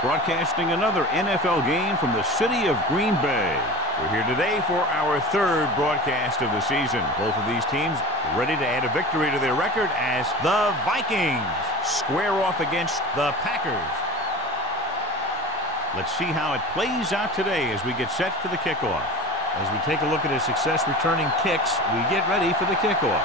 broadcasting another NFL game from the city of Green Bay. We're here today for our third broadcast of the season. Both of these teams ready to add a victory to their record as the Vikings square off against the Packers. Let's see how it plays out today as we get set for the kickoff. As we take a look at his success returning kicks, we get ready for the kickoff.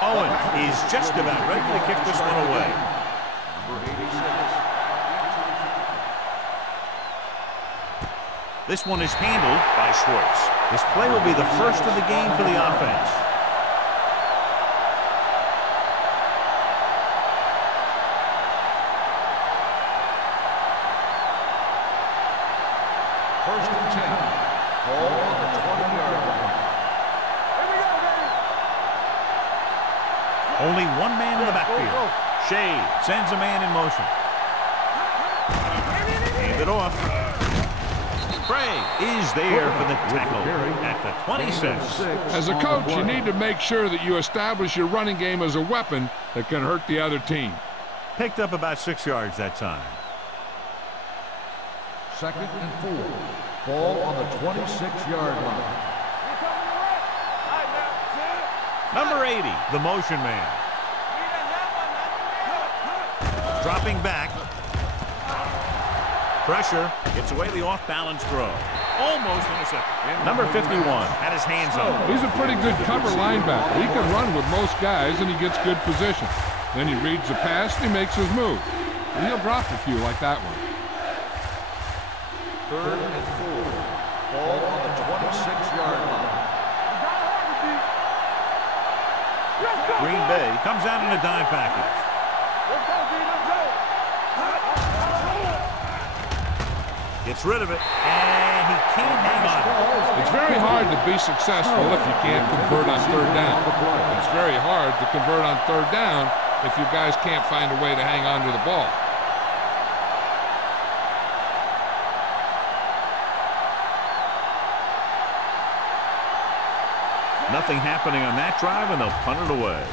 Owen is just about ready to kick this one away. This one is handled by Schwartz. This play will be the first of the game for the offense. First and 10. Ball on the 20-yard line. Only one man in the backfield. Shea sends a man in motion. Hand it off. Bray is there for the tackle at the 26. As a coach, you need to make sure that you establish your running game as a weapon that can hurt the other team. Picked up about 6 yards that time. Second and 4. Ball on the 26-yard line. Number 80, the motion man. Dropping back. Pressure gets away the off-balance throw. Almost intercepted. Number 51 had his hands on it. He's a pretty good cover linebacker. He can run with most guys, and he gets good position. Then he reads the pass, and he makes his move. And he'll drop a few like that one. Third and 4. Ball on the 26-yard line. Green Bay comes out in a dime package. Gets rid of it, and he can't hang on. It's very hard to be successful if you can't convert on third down. It's very hard to convert on third down if you guys can't find a way to hang on to the ball. Nothing happening on that drive, and they'll punt it away.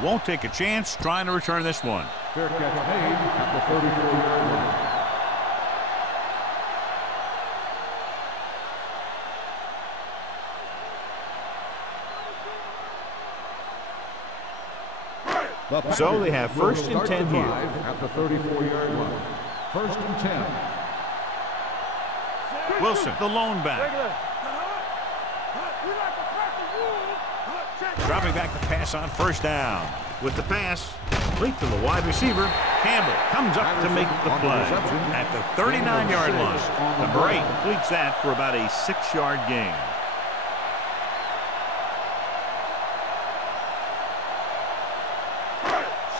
Won't take a chance trying to return this one. Fair catch made at the 34-yard line. So they have first and 10 here. At the 34-yard line. First and 10. Wilson, the lone back. Dropping back the pass on first down. With the pass, complete to the wide receiver. Campbell comes up to make the play at the 39-yard line. Number 8 completes that for about a 6-yard gain.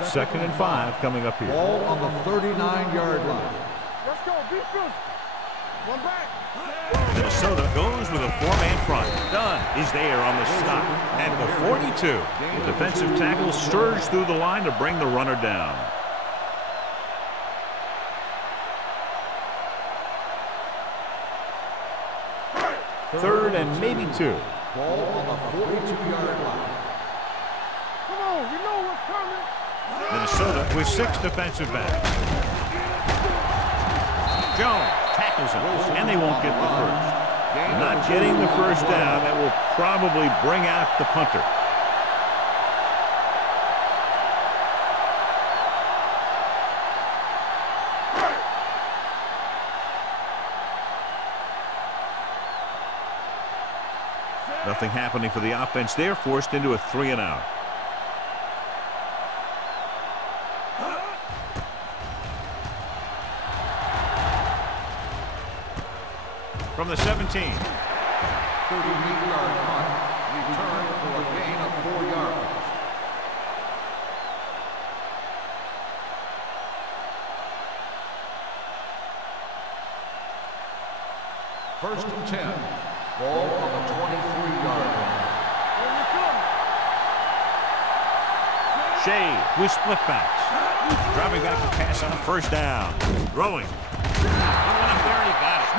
Second and 5 coming up here. Ball on the 39-yard line. Let's go, defense. One back. Minnesota goes with a 4-man front. Dunn is there on the stop at the 42. The defensive tackle stirs through the line to bring the runner down. Third and maybe 2. Ball on the 42-yard line. Come on, you know what's coming. Minnesota with 6 defensive backs. Jones tackles him, and they won't get the first. Not getting the first down. That will probably bring out the punter. Nothing happening for the offense there, forced into a 3-and-out. From the 17. 38-yard punt, return for a gain of 4 yards. First and 10. Ball on the 23-yard line. Shea with split backs. Dropping back to pass on first down. Throwing He went up there and he got it.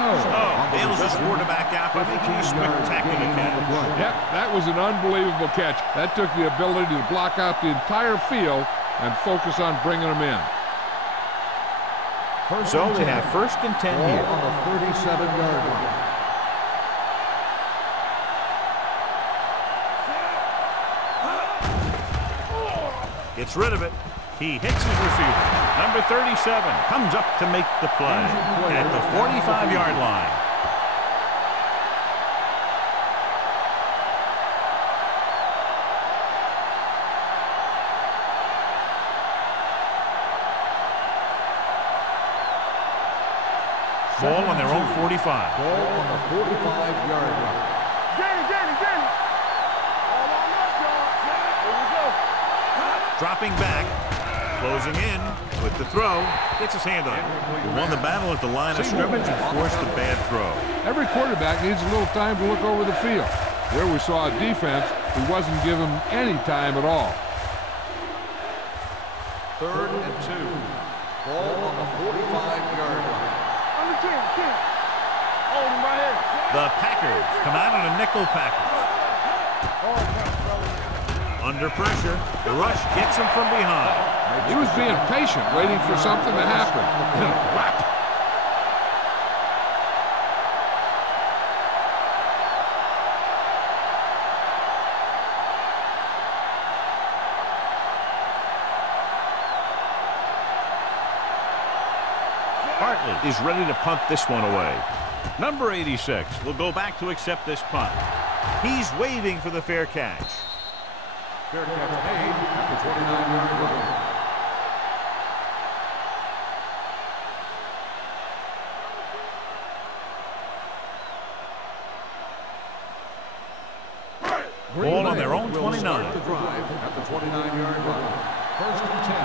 Bails his quarterback out by making a spectacular catch. Yep, that was an unbelievable catch. That took the ability to block out the entire field and focus on bringing them in. So they have 1st and 10 here. On the 37-yard line. Gets rid of it. He hits his receiver. Number 37 comes up to make the play at the 45-yard line. Ball on their own 45. Ball on the 45-yard line. Get it. All on us, y'all. Here we go. Dropping back, closing in with the throw, gets his hand on it. He won the battle at the line of scrimmage and forced a bad throw. Every quarterback needs a little time to look over the field. Here we saw a defense who wasn't given any time at all. 3rd and 2. Ball on the 45-yard line. On the 10. Hold him right here. The Packers come out on a nickel package. Under pressure, the rush gets him from behind. He was being patient, waiting for something to happen. Whap! Bartlett is ready to punt this one away. Number 86 will go back to accept this punt. He's waiting for the fair catch. Fair catch made at the 29-yard line. Ball on their own 29. The drive at the 29-yard line. 1st and 10.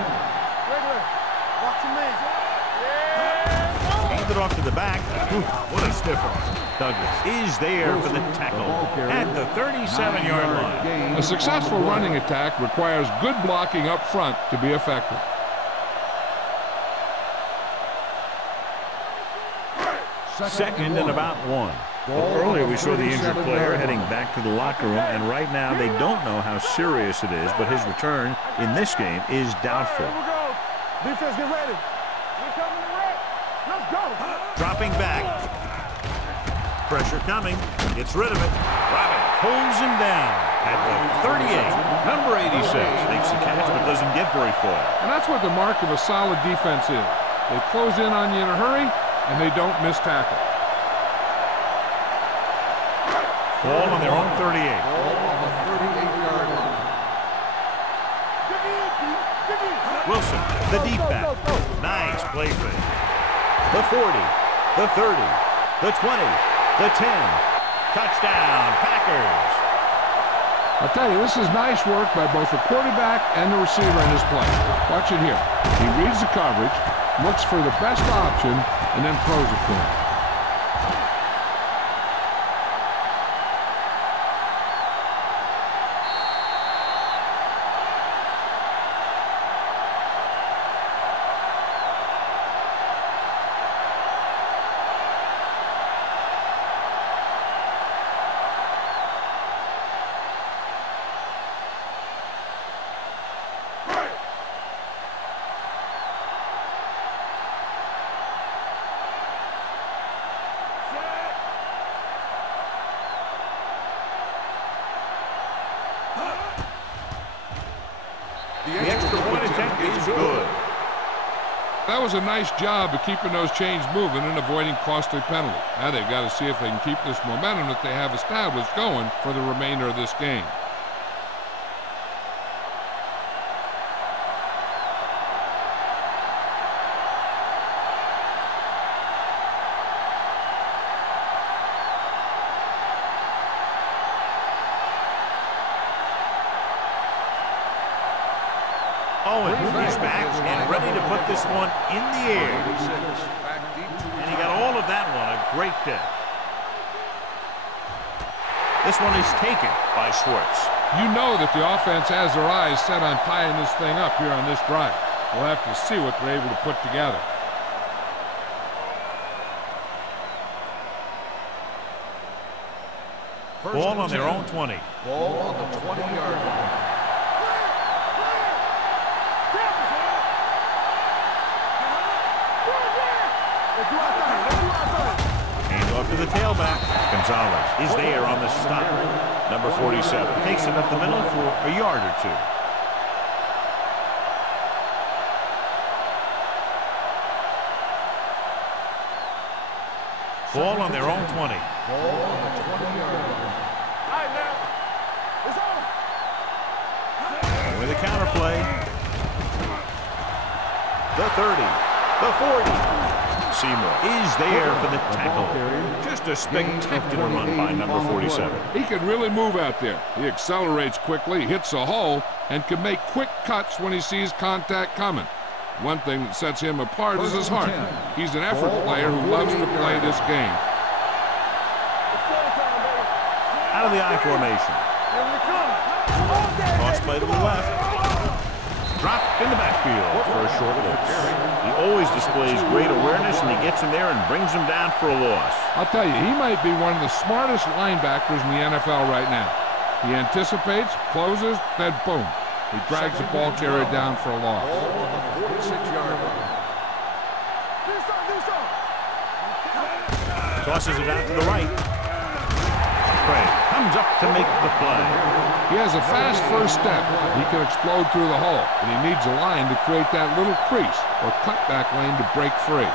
Regular. Watch your man. Hand it off to the back. What a stiffer. Douglas is there for the tackle at the 37-yard line. A successful running attack requires good blocking up front to be effective. Second and about 1. Well, earlier we saw the injured player heading back to the locker room, and right now they don't know how serious it is, but his return in this game is doubtful. Here we go. Defense, get ready. We're coming to red. Let's go. Dropping back. Pressure coming. Gets rid of it. Robin pulls him down at the 38. Number 86 makes the catch but doesn't get very far. And that's what the mark of a solid defense is. They close in on you in a hurry, and they don't miss tackle. Ball on their own 38. Ball on the 38-yard line. Wilson, the deep back. Nice play fake. The 40, the 30, the 20, the 10. Touchdown, Packers. I'll tell you, this is nice work by both the quarterback and the receiver in his play. Watch it here. He reads the coverage, looks for the best option, and then throws it to him. The extra point attempt is good. That was a nice job of keeping those chains moving and avoiding costly penalties. Now they've got to see if they can keep this momentum that they have established going for the remainder of this game. Owen is back and ready to put this one in the air. And he got all of that one, a great kick. This one is taken by Schwartz. You know that the offense has their eyes set on tying this thing up here on this drive. We'll have to see what they're able to put together. Ball on their own 20. Ball on the 20-yard line. Hand off to the tailback. Gonzalez is there on the stop. Number 47 takes it up the middle for a yard or two. Ball on their own 20. Ball on the 20-yard line. All right, now. It's on. With a counter play. The 30. The 40. Seymour is there for the tackle. Just a spectacular run by number 47. He can really move out there. He accelerates quickly, hits a hole, and can make quick cuts when he sees contact coming. One thing that sets him apart is his heart. He's an effort player who loves to play this game. Out of the I formation. Cross play to the left. Dropped in the backfield for a short loss. He always displays great awareness, and he gets in there and brings him down for a loss. I'll tell you, he might be one of the smartest linebackers in the NFL right now. He anticipates, closes, then boom. He drags the ball carrier down for a loss. Ball on the 46-yard line. Tosses it out to the right. Craig comes up to make the play. He has a fast first step. He can explode through the hole, but he needs a line to create that little crease or cutback lane to break free.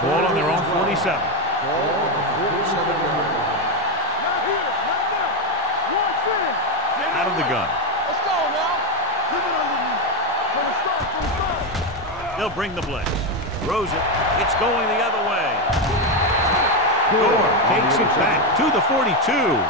Ball on their own 47. Ball on the 47-yard line. Out of the gun. Let's go now. Give it underneath. From the start. He'll bring the blitz. Throws it. It's going the other way. Gore takes it back to the 42.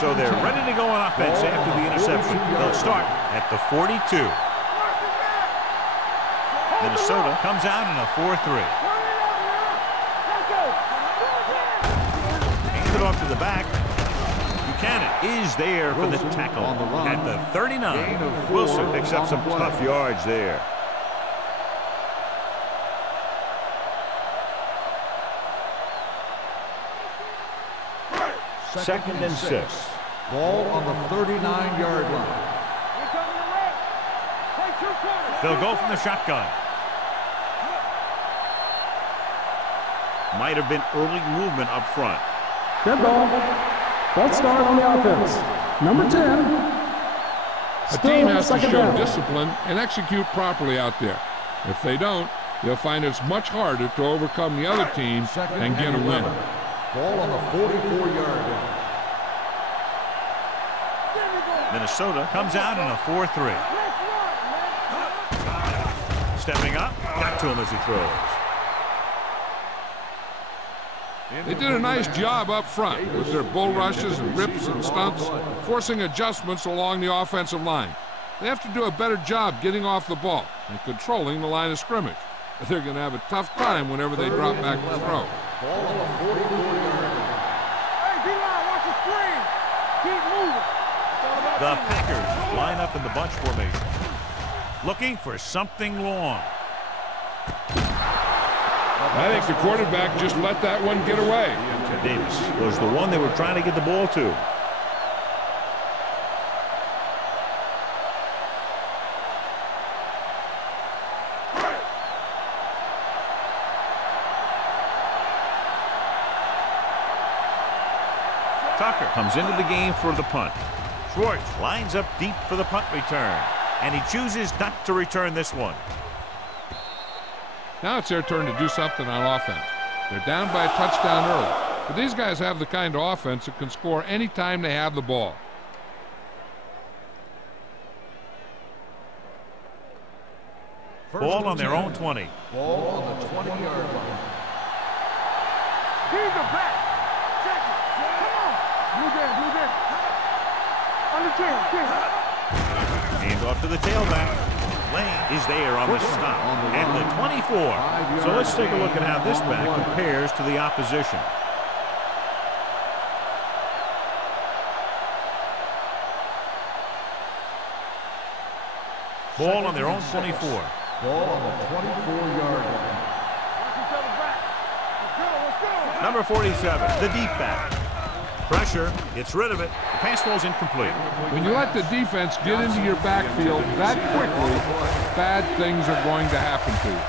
So they're ready to go on offense after the interception. They'll start at the 42. Minnesota comes out in a 4-3. Hands it off to the back. Buchanan is there for the tackle at the 39. Wilson picks up some tough yards there. Second and 6. Ball on the 39-yard line. They'll go from the shotgun. Might have been early movement up front. Good ball. Let's start on the offense. Number 10. A team has to show discipline and execute properly out there. If they don't, they'll find it's much harder to overcome the other team and get a win. Ball on the 44-yard line. Minnesota comes out in a 4-3. Stepping up, got to him as he throws. They did a nice job up front with their bull rushes and rips and stunts, forcing adjustments along the offensive line. They have to do a better job getting off the ball and controlling the line of scrimmage. But they're going to have a tough time whenever they drop back to throw. Ball on the 44-yard line. Hey, D-line, watch the screen. Keep moving. The Packers line up in the bunch formation, looking for something long. I think the quarterback just let that one get away. Davis was the one they were trying to get the ball to. Tucker comes into the game for the punt. Schwartz lines up deep for the punt return, and he chooses not to return this one. Now it's their turn to do something on offense. They're down by a touchdown early, but these guys have the kind of offense that can score any time they have the ball. Ball on their own 20. Ball on the 20-yard line. He's the back. Check it. Come on. Blue game. On the 10. Hand off to the tailback. Lane is there on the stop at the 24. So let's take a look at how this back compares to the opposition. Ball on their own 24. Ball on the 24-yard line. Number 47, the deep back. Pressure, gets rid of it. The pass falls incomplete. When you let the defense get into your backfield that quickly, bad things are going to happen to you.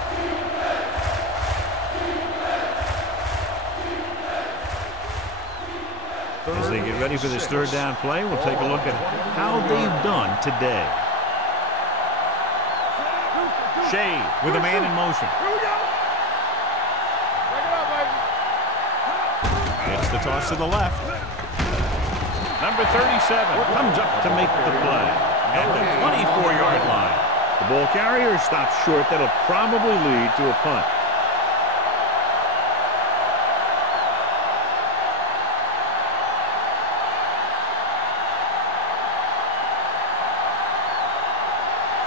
As they get ready for this third down play, we'll take a look at how they've done today. Shea with a man in motion. It's the toss to the left. Number 37 comes up to make the play at the 24-yard line. The ball carrier stops short. That'll probably lead to a punt.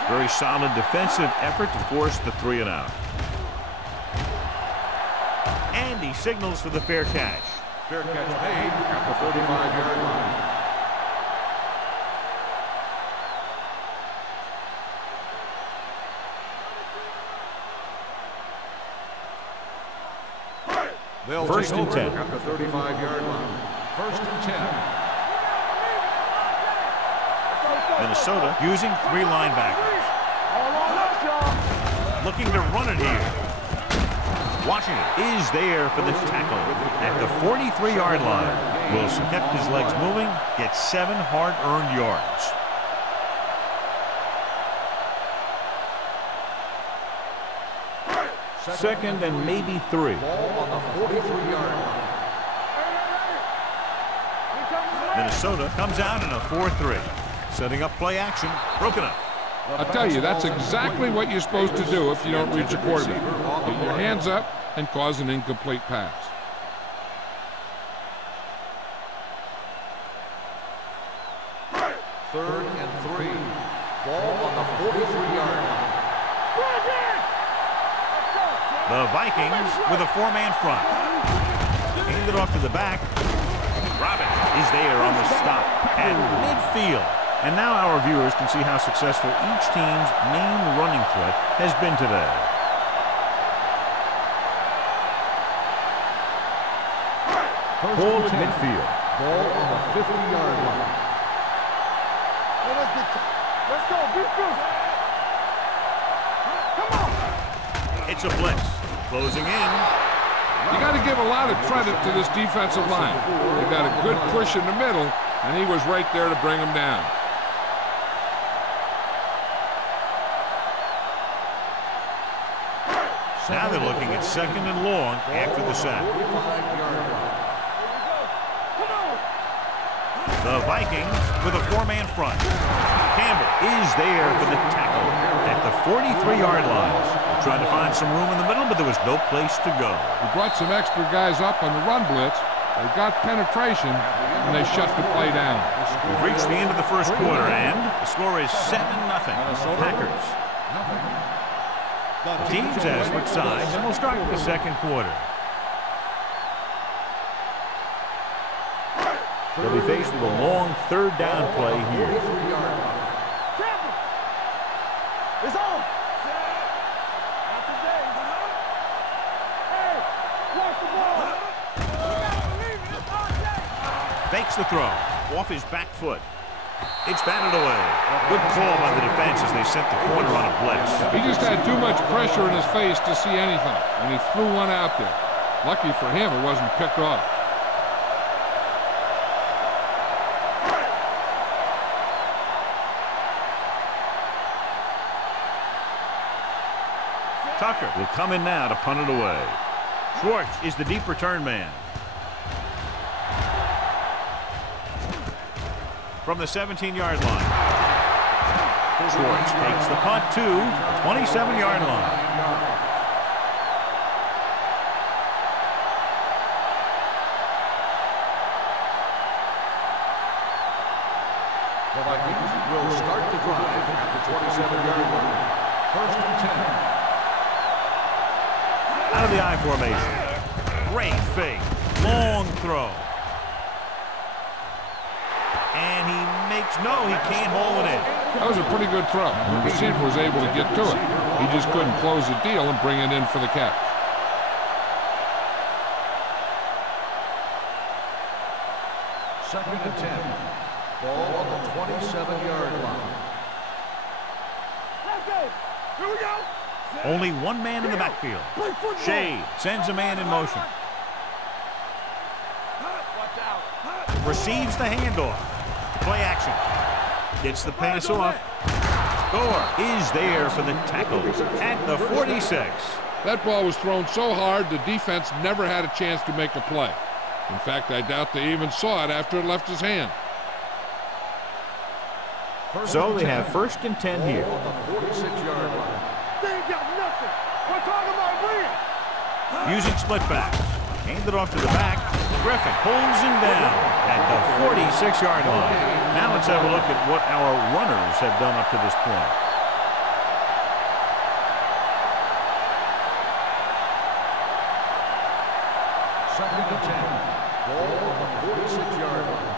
Very solid defensive effort to force the 3 and out. And he signals for the fair catch. Fair catch made at the 45-yard line. They'll First take and over 10. at the 35-yard line. First and 10. Minnesota using 3 linebackers. Looking to run it here. Washington is there for the tackle at the 43-yard line. Wilson kept his legs moving, gets 7 hard-earned yards. Second and maybe 3. Ball on the 43-yard line. Minnesota comes out in a 4-3. Setting up play action. Broken up. I tell you, that's exactly what you're supposed to do if you don't reach a quarterback. Get your hands up and cause an incomplete pass. Third and 3. Ball on the 43-yard line. The Vikings with a 4-man front. Hand it off to the back. Robin is there on the stop at midfield. And now our viewers can see how successful each team's main running threat has been today. Ball at midfield. Ball on the 50-yard line. Let's go, beat Bruce. Come on. It's a blitz. Closing in. You got to give a lot of credit to this defensive line. They got a good push in the middle, and he was right there to bring him down. Now they're looking at second and long after the sack. The Vikings with a 4-man front. Campbell is there for the tackle at the 43-yard line. They're trying to find some room in the middle, but there was no place to go. He brought some extra guys up on the run blitz. They got penetration, and they shut the play down. We've reached the end of the first quarter, and the score is 7-0. Packers. The teams have switched sides, and we'll start the second quarter. They'll be faced with a long third down play here. It's on. Hey, watch the ball. Fakes the throw off his back foot. It's batted away. Good call by the defense as they sent the corner on a blitz. He just had too much pressure in his face to see anything, and he threw one out there. Lucky for him, it wasn't picked off. Tucker will come in now to punt it away. Schwartz is the deep return man. From the 17-yard line. Schwartz takes the punt to the 27-yard line. The Vikings will start the drive at the 27-yard line. First and 10. Out of the I formation. Great fake. Long throw. And he makes no, he can't hold it in. That was a pretty good throw. The receiver was able to get to it. He just couldn't close the deal and bring it in for the catch. Second and 10. Ball on the 27-yard line. Here we go. Only one man in the backfield. Shade sends a man in motion. Watch out. Receives the handoff. Play action. Gets the pass off. Gore is there for the tackle at the 46. That ball was thrown so hard the defense never had a chance to make a play. In fact, I doubt they even saw it after it left his hand. So they have first and 10 here. On the 46-yard line. They ain't got nothing. We're talking about win. Using split back. Hand it off to the back. Griffin pulls him down at the 46-yard line. Now let's have a look at what our runners have done up to this point. Second and 10. Ball on the 46-yard line.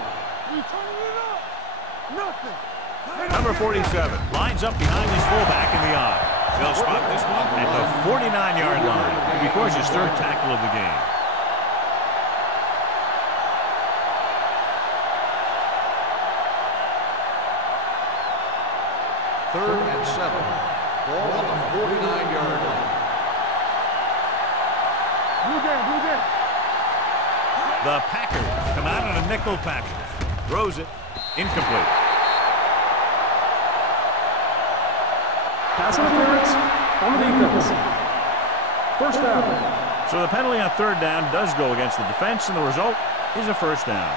We turning it up. Nothing. Number 47 lines up behind his fullback in the eye. They'll spot this one at the 49-yard line. He records his third tackle of the game. Third and 7. Ball on the 49-yard line. Blue game. The Packers come out in a nickel package. Throws it. Incomplete. Pass interference on the defense. First down. So the penalty on third down does go against the defense, and the result is a first down.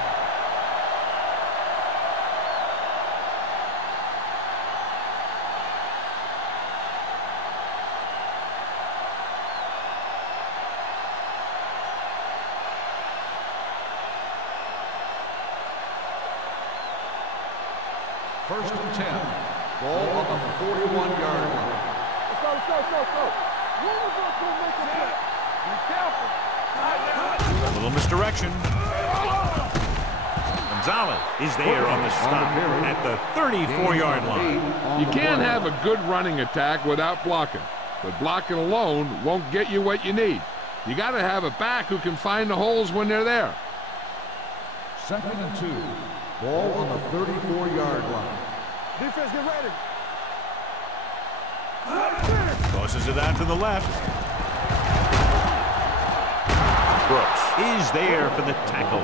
First and 10. Ball on the 41-yard line. Let's go. One of us will make a play. Be careful. A little misdirection. Gonzalez is there on the stop at the 34-yard line. You can't have a good running attack without blocking, but blocking alone won't get you what you need. You got to have a back who can find the holes when they're there. Second and 2. Ball on the 34-yard line. Defense, get ready. Tosses it out to the left. Brooks is there for the tackle.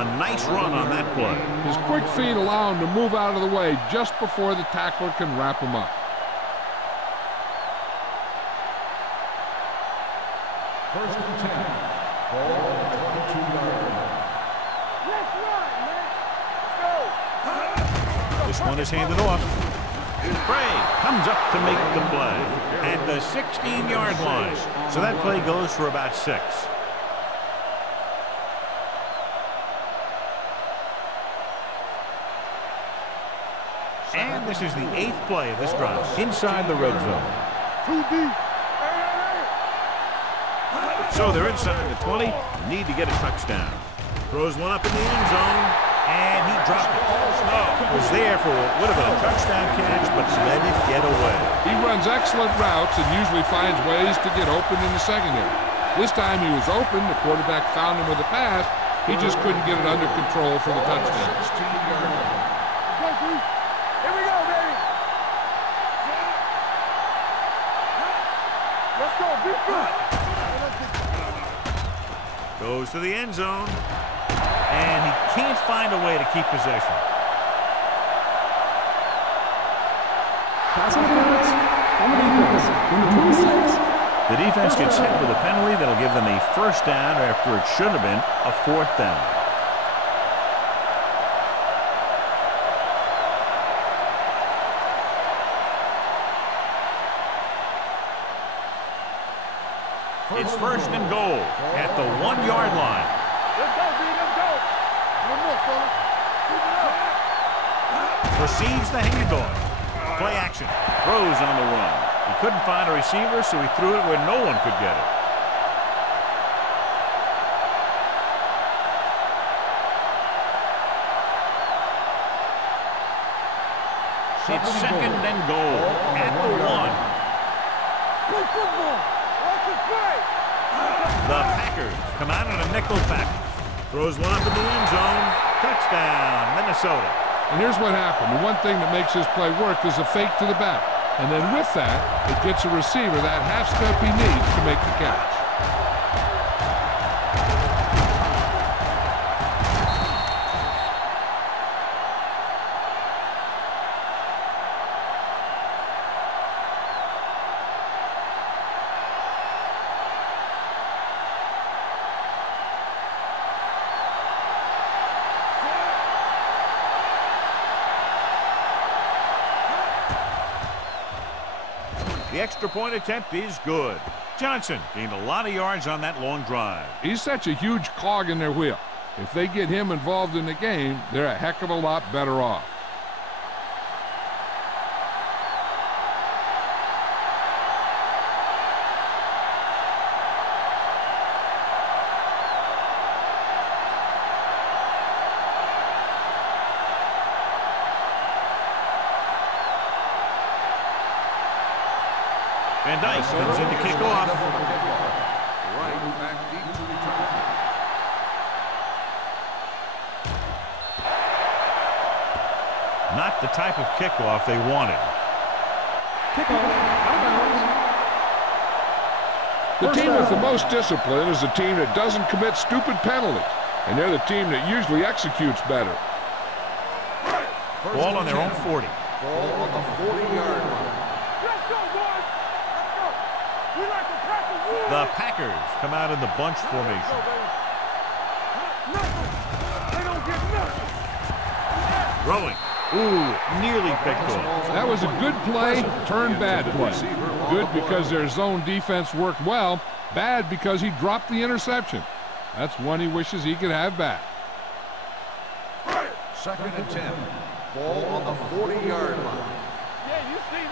A nice run on that play. His quick feet allow him to move out of the way just before the tackler can wrap him up. First and 10. Ball on the 22-yard line. Let's run, man. Let's go. This one is handed off. Bray comes up to make the play at the 16-yard line. So that play goes for about 6. And this is the 8th play of this drive inside the red zone. Too deep. So they're inside the 20. Need to get a touchdown. Throws one up in the end zone, and he dropped it. Was there for what would have been a touchdown catch, but let it get away. He runs excellent routes and usually finds ways to get open in the secondary. This time he was open. The quarterback found him with a pass. He just couldn't get it under control for the touchdown. 16-yard line. Here we go, baby. Let's go. Be good. Goes to the end zone, and he can't find a way to keep possession. Pass interference on the defense. Number 26. The defense gets hit with a penalty that'll give them a first down after it should have been a 4th down. It's first and goal at the 1-yard line. Let's go, B. Let's go. One more, fella. Keep it up. Receives the handoff. Play action. Throws on the run. He couldn't find a receiver, so he threw it where no one could get it. It's second and goal at the 1. Good football. Watch it play. The Packers come out in a nickel package. Throws one up in the end zone. Touchdown, Minnesota. And here's what happened. The one thing that makes this play work is a fake to the back. And then with that, it gets a receiver that half step he needs to make the catch. The extra point attempt is good. Johnson gained a lot of yards on that long drive. He's such a huge cog in their wheel. If they get him involved in the game, they're a heck of a lot better off. Van Dyke comes in to kick off. Right back deep to return. Not the type of kickoff they wanted. Kickoff. Out of bounds. The team with the most discipline is the team that doesn't commit stupid penalties. And they're the team that usually executes better. Ball on their own 40. Ball on the 40-yard line. Let's go, boys. Let's go. We like to practice. The Packers come out in the bunch formation. Nothing. They don't get nothing. Throwing. Ooh, nearly picked off. That was a good play, turned bad play. Good because their zone defense worked well. Bad because he dropped the interception. That's one he wishes he could have back. Second and 10. Ball on the 40-yard line. Yeah, you see me.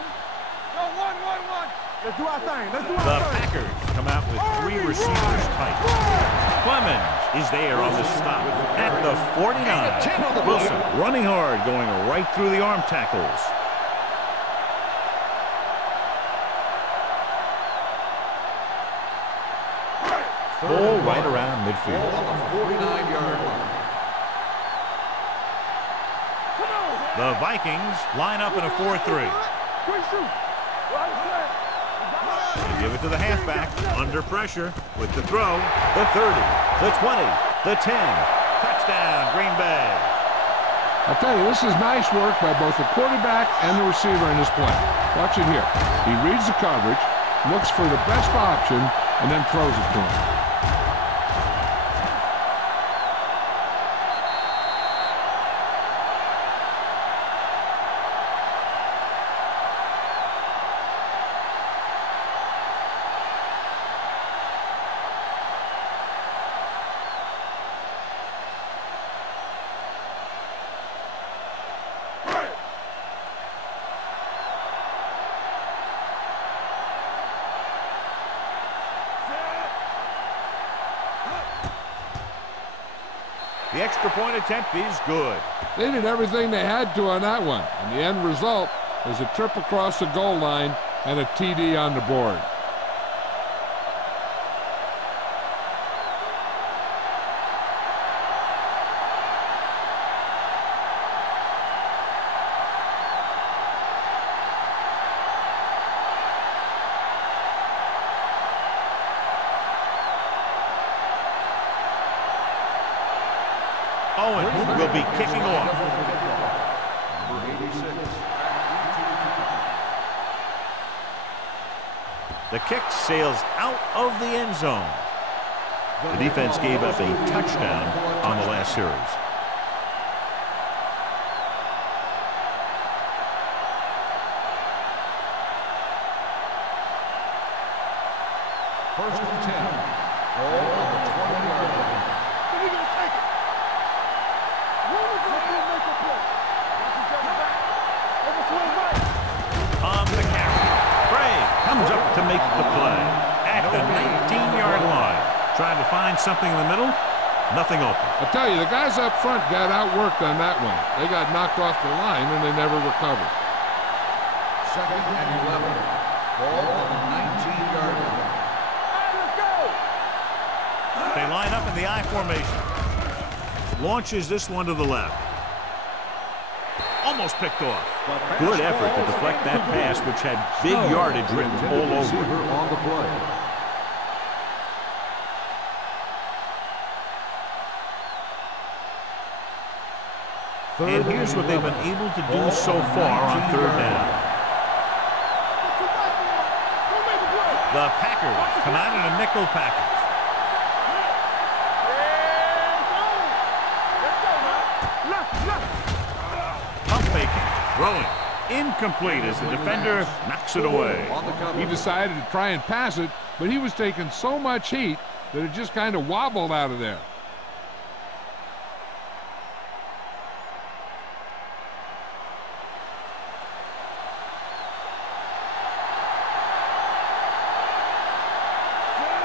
Go 1-1-1. Let's do our thing. Let's do The our thing. Packers come out with 3 receivers tight. Clemens is there on the stop at the 49. Wilson running hard, going right through the arm tackles. Ball right around midfield. Ball on the 49-yard line. The Vikings line up in a 4-3. Quick shoot. Right side. They give it to the halfback, under pressure, with the throw, the 30, the 20, the 10. Touchdown, Green Bay. I'll tell you, this is nice work by both the quarterback and the receiver in this play. Watch it here. He reads the coverage, looks for the best option, and then throws it to him. The extra point attempt is good. They did everything they had to on that one, and the end result is a trip across the goal line and a TD on the board. Owens will be kicking off. Number 86. The kick sails out of the end zone. The defense gave up a touchdown on the last series. First and 10. Ball on the 20-yard line. So we gonna take it. When we gonna go make a play? Watch each other back. Overswing right. On the carry. Craig make the play at the 19-yard line. Trying to find something in the middle. Nothing open. I tell you, the guys up front got outworked on that one. They got knocked off the line and they never recovered. 2nd and 11. Ball on the 19-yard line. Let's go. They line up in the I formation. Launches this one to the left. Almost picked off. Good effort to deflect that pass, which had big yardage written all over it. On the play. And here's what they've been able to do so far on 3rd down. The Packers come out in a nickel package. Pump faking, throwing, incomplete as the defender knocks it away. He decided to try and pass it, but he was taking so much heat that it just kind of wobbled out of there.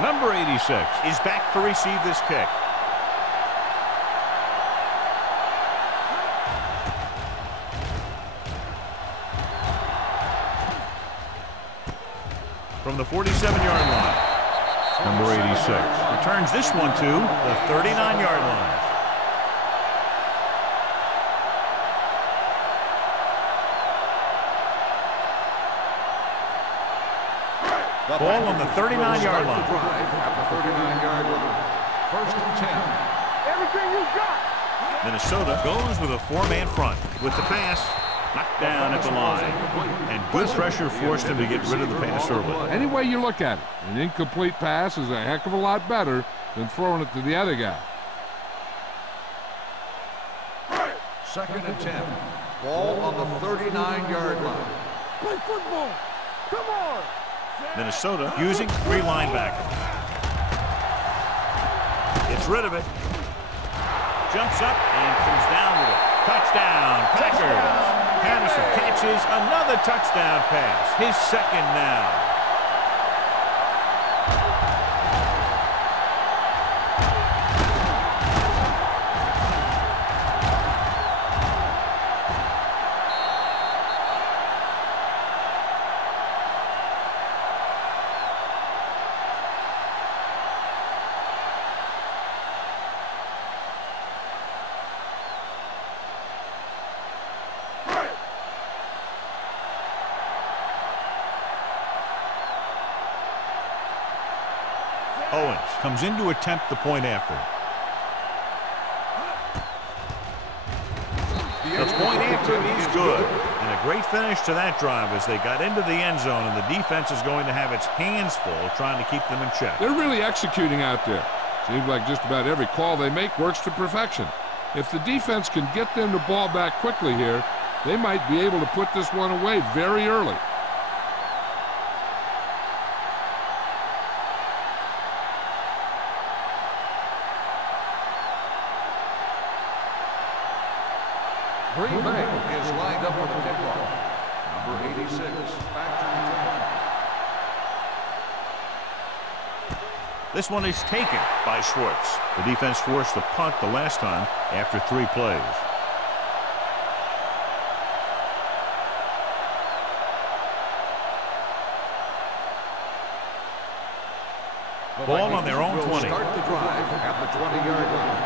Number 86 is back to receive this kick. From the 47-yard line, number 86 returns this one to the 39-yard line. Ball on the 39-yard line. At the 39-yard line. 1st and 10. Everything you got. Minnesota goes with a 4-man front. With the pass, knocked down at the line. And good pressure forced him to get rid of the pass early. Any way you look at it, an incomplete pass is a heck of a lot better than throwing it to the other guy. 2nd and 10. Ball on the 39-yard line. Play football. Come on. Minnesota using 3 linebackers. Gets rid of it. Jumps up and comes down with it. Touchdown, Packers. Patterson catches another touchdown pass. His 2nd now. Owens comes in to attempt the point after. The point after is good. And a great finish to that drive as they got into the end zone, and the defense is going to have its hands full trying to keep them in check. They're really executing out there. Seems like just about every call they make works to perfection. If the defense can get them the ball back quickly here, they might be able to put this one away very early. Green Bay is lined up for the kickoff. Number 86, back to return. This one is taken by Schwartz. The defense forced the punt the last time after 3 plays. Ball on their own 20. Start the drive at the 20-yard line.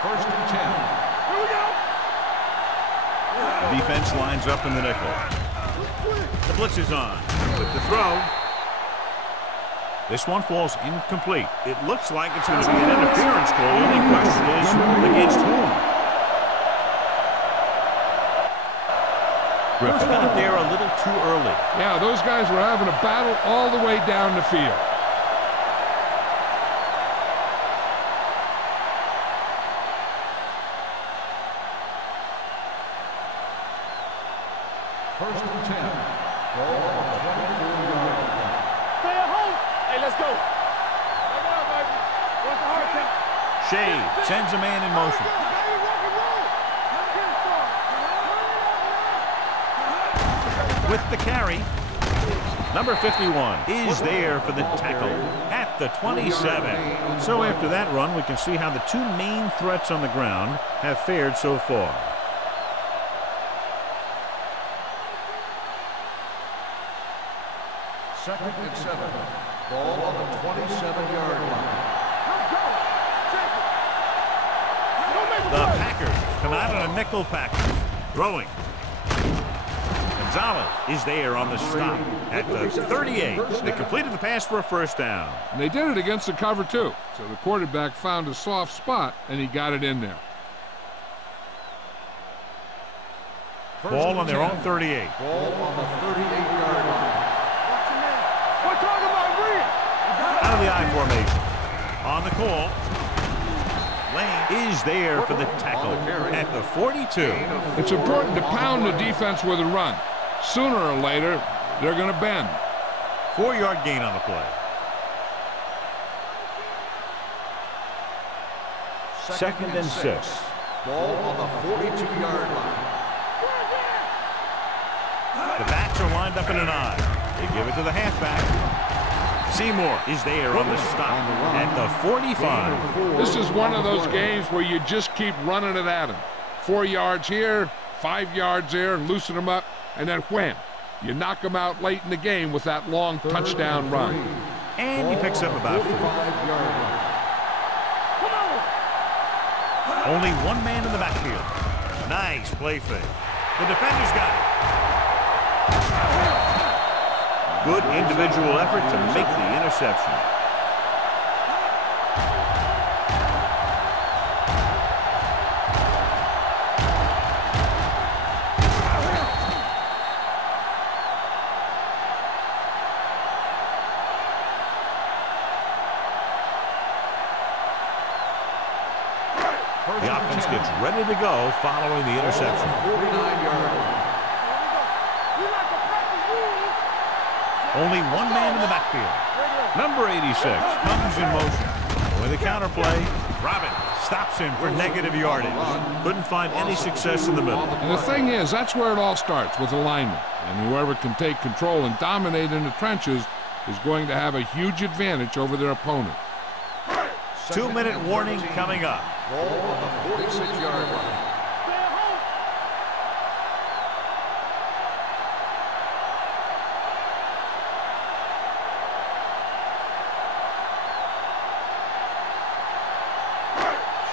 1st and 10. Here we go. The defense lines up in the nickel. The blitz is on. With the throw. This one falls incomplete. It looks like it's going to be an interference call. The only question is against whom? Griffin out there a little too early. Yeah, those guys were having a battle all the way down the field. First and 10. Ball on the 24-yard line. Stay at home. Hey, let's go. Back it up, baby. What's the hard count? Shea sends a man in motion. Baby, rock and roll. Get it started. With the carry. Number 51 is there for the tackle at the 27. So after that run, we can see how the two main threats on the ground have fared so far. Second and 7. Ball on the 27-yard line. The Packers come out on a nickel package. Throwing. Gonzalez is there on the stop at the 38. They completed the pass for a first down. And they did it against the cover, too. So the quarterback found a soft spot, and he got it in there. Ball on their own 38. Ball on the 38-yard line. We're talking about real. Out of the I formation. On the call. Lane is there for the tackle at the 42. It's important to pound the defense with a run. Sooner or later, they're going to bend. 4-yard gain on the play. Second and 6. Ball on the 42-yard line. The backs are lined up in an I. They give it to the halfback. Seymour is there on the stop at the 45. This is one of those games where you just keep running it at him. 4 yards here, 5 yards there, and loosen them up, and then wham. You knock them out late in the game with that long touchdown run. And he picks up about 4. Only one man in the backfield. Nice play fake. The defender's got it. Good individual effort to make the interception. The offense gets ready to go following the interception. 49-yard line. Only one man in the backfield. Number 86 comes in motion. With a counterplay, Robin stops him for negative yardage. Couldn't find any success in the middle. And the thing is, that's where it all starts, with alignment. And whoever can take control and dominate in the trenches is going to have a huge advantage over their opponent. 2-minute warning coming up. Ball on the 46-yard line.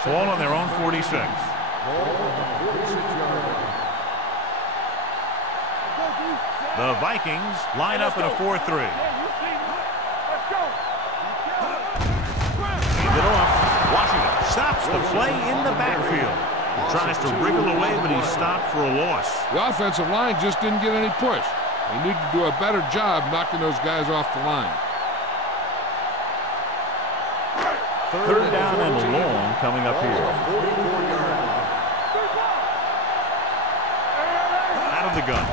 Ball on their own 46. Ball on the 46-yard line. The Vikings line up in a 4-3. Hand it off. Washington stops the play in the backfield. He tries to wriggle away, but he's stopped for a loss. The offensive line just didn't get any push. They need to do a better job knocking those guys off the line. Third down and long coming up here. Out of the gun.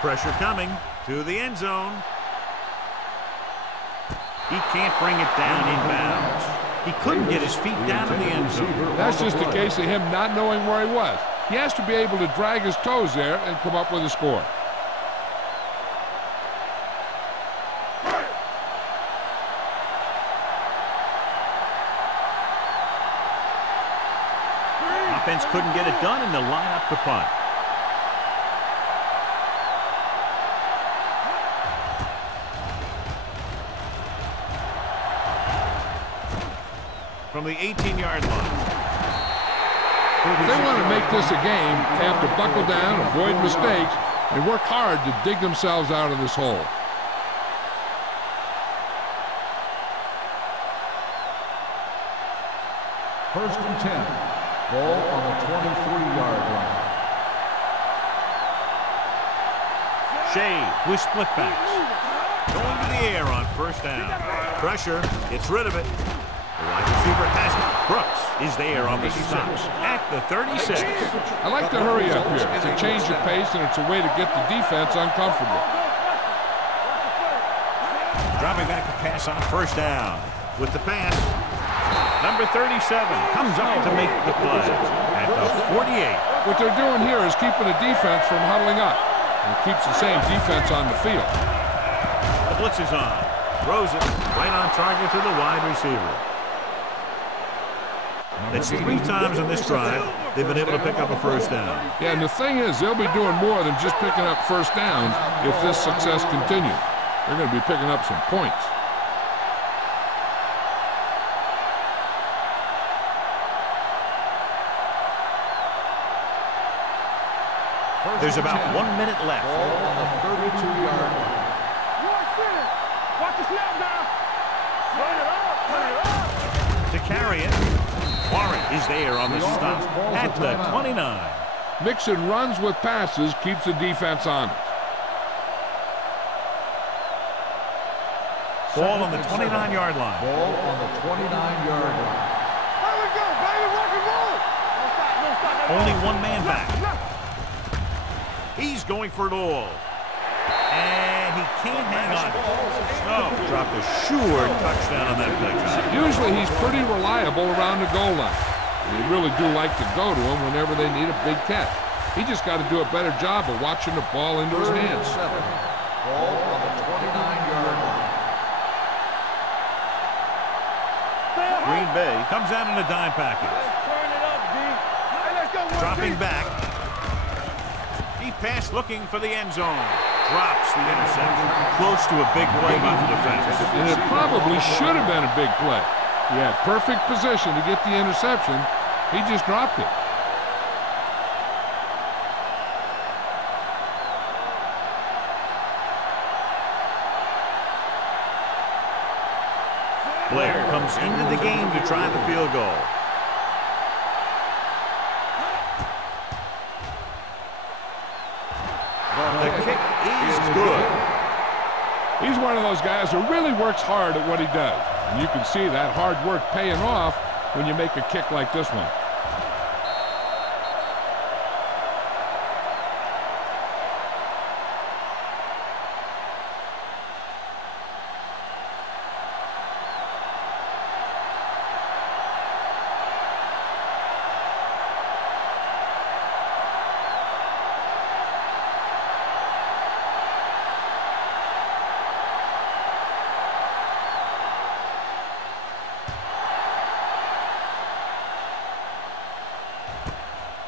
Pressure coming to the end zone. He can't bring it down inbounds. He couldn't get his feet down in the end zone. That's just a case of him not knowing where he was. He has to be able to drag his toes there and come up with a score. Offense couldn't get it done, and they'll line up to punt. From the 18-yard line. If they want to make this a game, they have to buckle down, avoid mistakes, and work hard to dig themselves out of this hole. First and 10. Ball on the 23-yard line. Shea with split backs. Going to the air on first down. Pressure, gets rid of it. The wide receiver has it. Brooks is there on the stop at the 36. I like to hurry up here. It's a change of pace, and it's a way to get the defense uncomfortable. Dropping back to pass on first down. With the pass, number 37 comes up to make the play at the 48. What they're doing here is keeping the defense from huddling up. and keeps the same defense on the field. The blitz is on. Throws it right on target to the wide receiver. It's 3 times on this drive they've been able to pick up a first down. Yeah, and the thing is, they'll be doing more than just picking up first downs if this success continues. They're going to be picking up some points. There's about 1 minute left. Ball on the 32-yard line. Watch the snap now. Run it up. To carry it, Warren is there on the stop at the 29. Mixing runs with passes keeps the defense honest. Ball on the 29-yard line. Ball on the 29-yard line. There we go, baby. Rock and roll. No stop. Only one man back. He's going for it all. And he can't hang on. Snow dropped a sure touchdown on that play. Usually he's pretty reliable around the goal line. They really do like to go to him whenever they need a big catch. He just got to do a better job of watching the ball into his hands. Ball on the 29-yard line. Green Bay comes out in a dime package. Turn it up, D. Hey, let's go. Dropping back. Deep pass looking for the end zone. Drops the interception. Close to a big play by the defense. And it probably should have been a big play. He had perfect position to get the interception. He just dropped it. Blair comes into the game to try the field goal. The kick is good. He's one of those guys who really works hard at what he does. And you can see that hard work paying off when you make a kick like this one.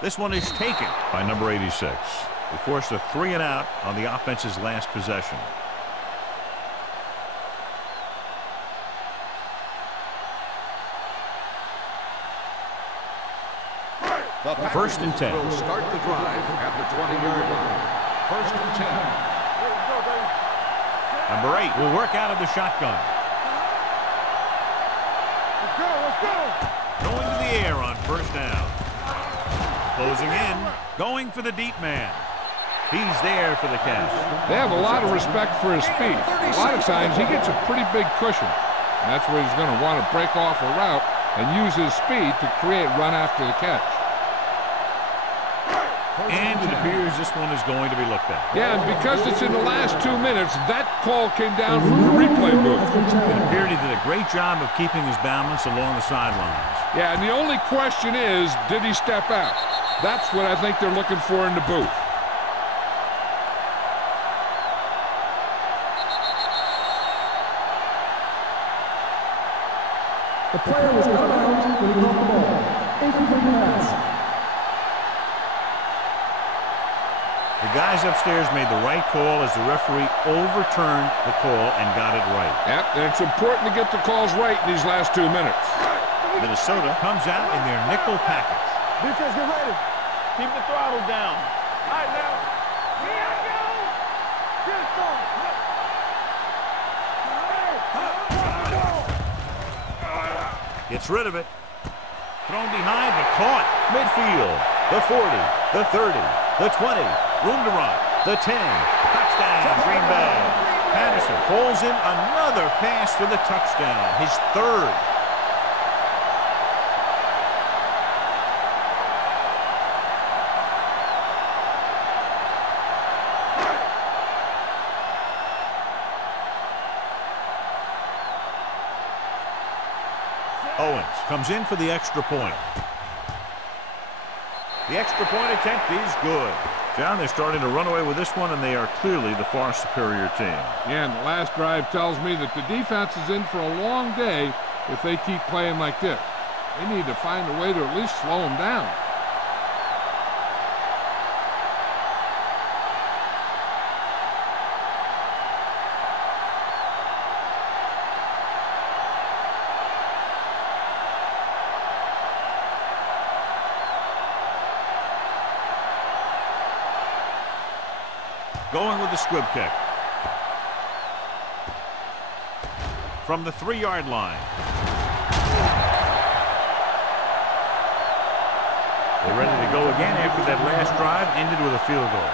This one is taken by number 86. They forced a 3-and-out on the offense's last possession. First and 10. Will start the drive at the 20-yard line. First and 10. Number 8 will work out of the shotgun. Let's go. Going to the air on first down. Closing in, going for the deep man. He's there for the catch. They have a lot of respect for his speed. A lot of times he gets a pretty big cushion. And that's where he's going to want to break off a route and use his speed to create run after the catch. And it appears this one is going to be looked at. Yeah, and because it's in the last 2 minutes, that call came down from the replay booth. It appeared he did a great job of keeping his balance along the sidelines. Yeah, and the only question is, did he step out? That's what I think they're looking for in the booth. The player was out of bounds when he caught the ball. Incomplete pass. The guys upstairs made the right call as the referee overturned the call and got it right. Yep, and it's important to get the calls right in these last 2 minutes. Minnesota comes out in their nickel package. Defense, get ready. Keep the throttle down. All right, now. Here I go. Get it going. Gets rid of it. Thrown behind, but caught. Midfield. The 40, the 30, the 20. Room to run. The 10. Touchdown, Green Bay. Patterson pulls in another pass for the touchdown. His third. Owens comes in for the extra point. The extra point attempt is good. John, they're starting to run away with this one, and they are clearly the far superior team. Yeah, and the last drive tells me that the defense is in for a long day if they keep playing like this. They need to find a way to at least slow them down. Going with the squib kick. From the 3-yard line. They're ready to go again after that last drive ended with a field goal.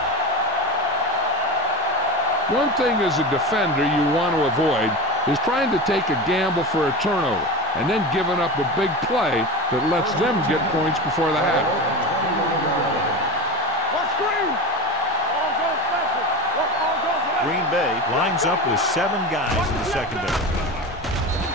One thing as a defender you want to avoid is trying to take a gamble for a turnover and then giving up a big play that lets them get points before the half. Green Bay lines up with 7 guys in the secondary.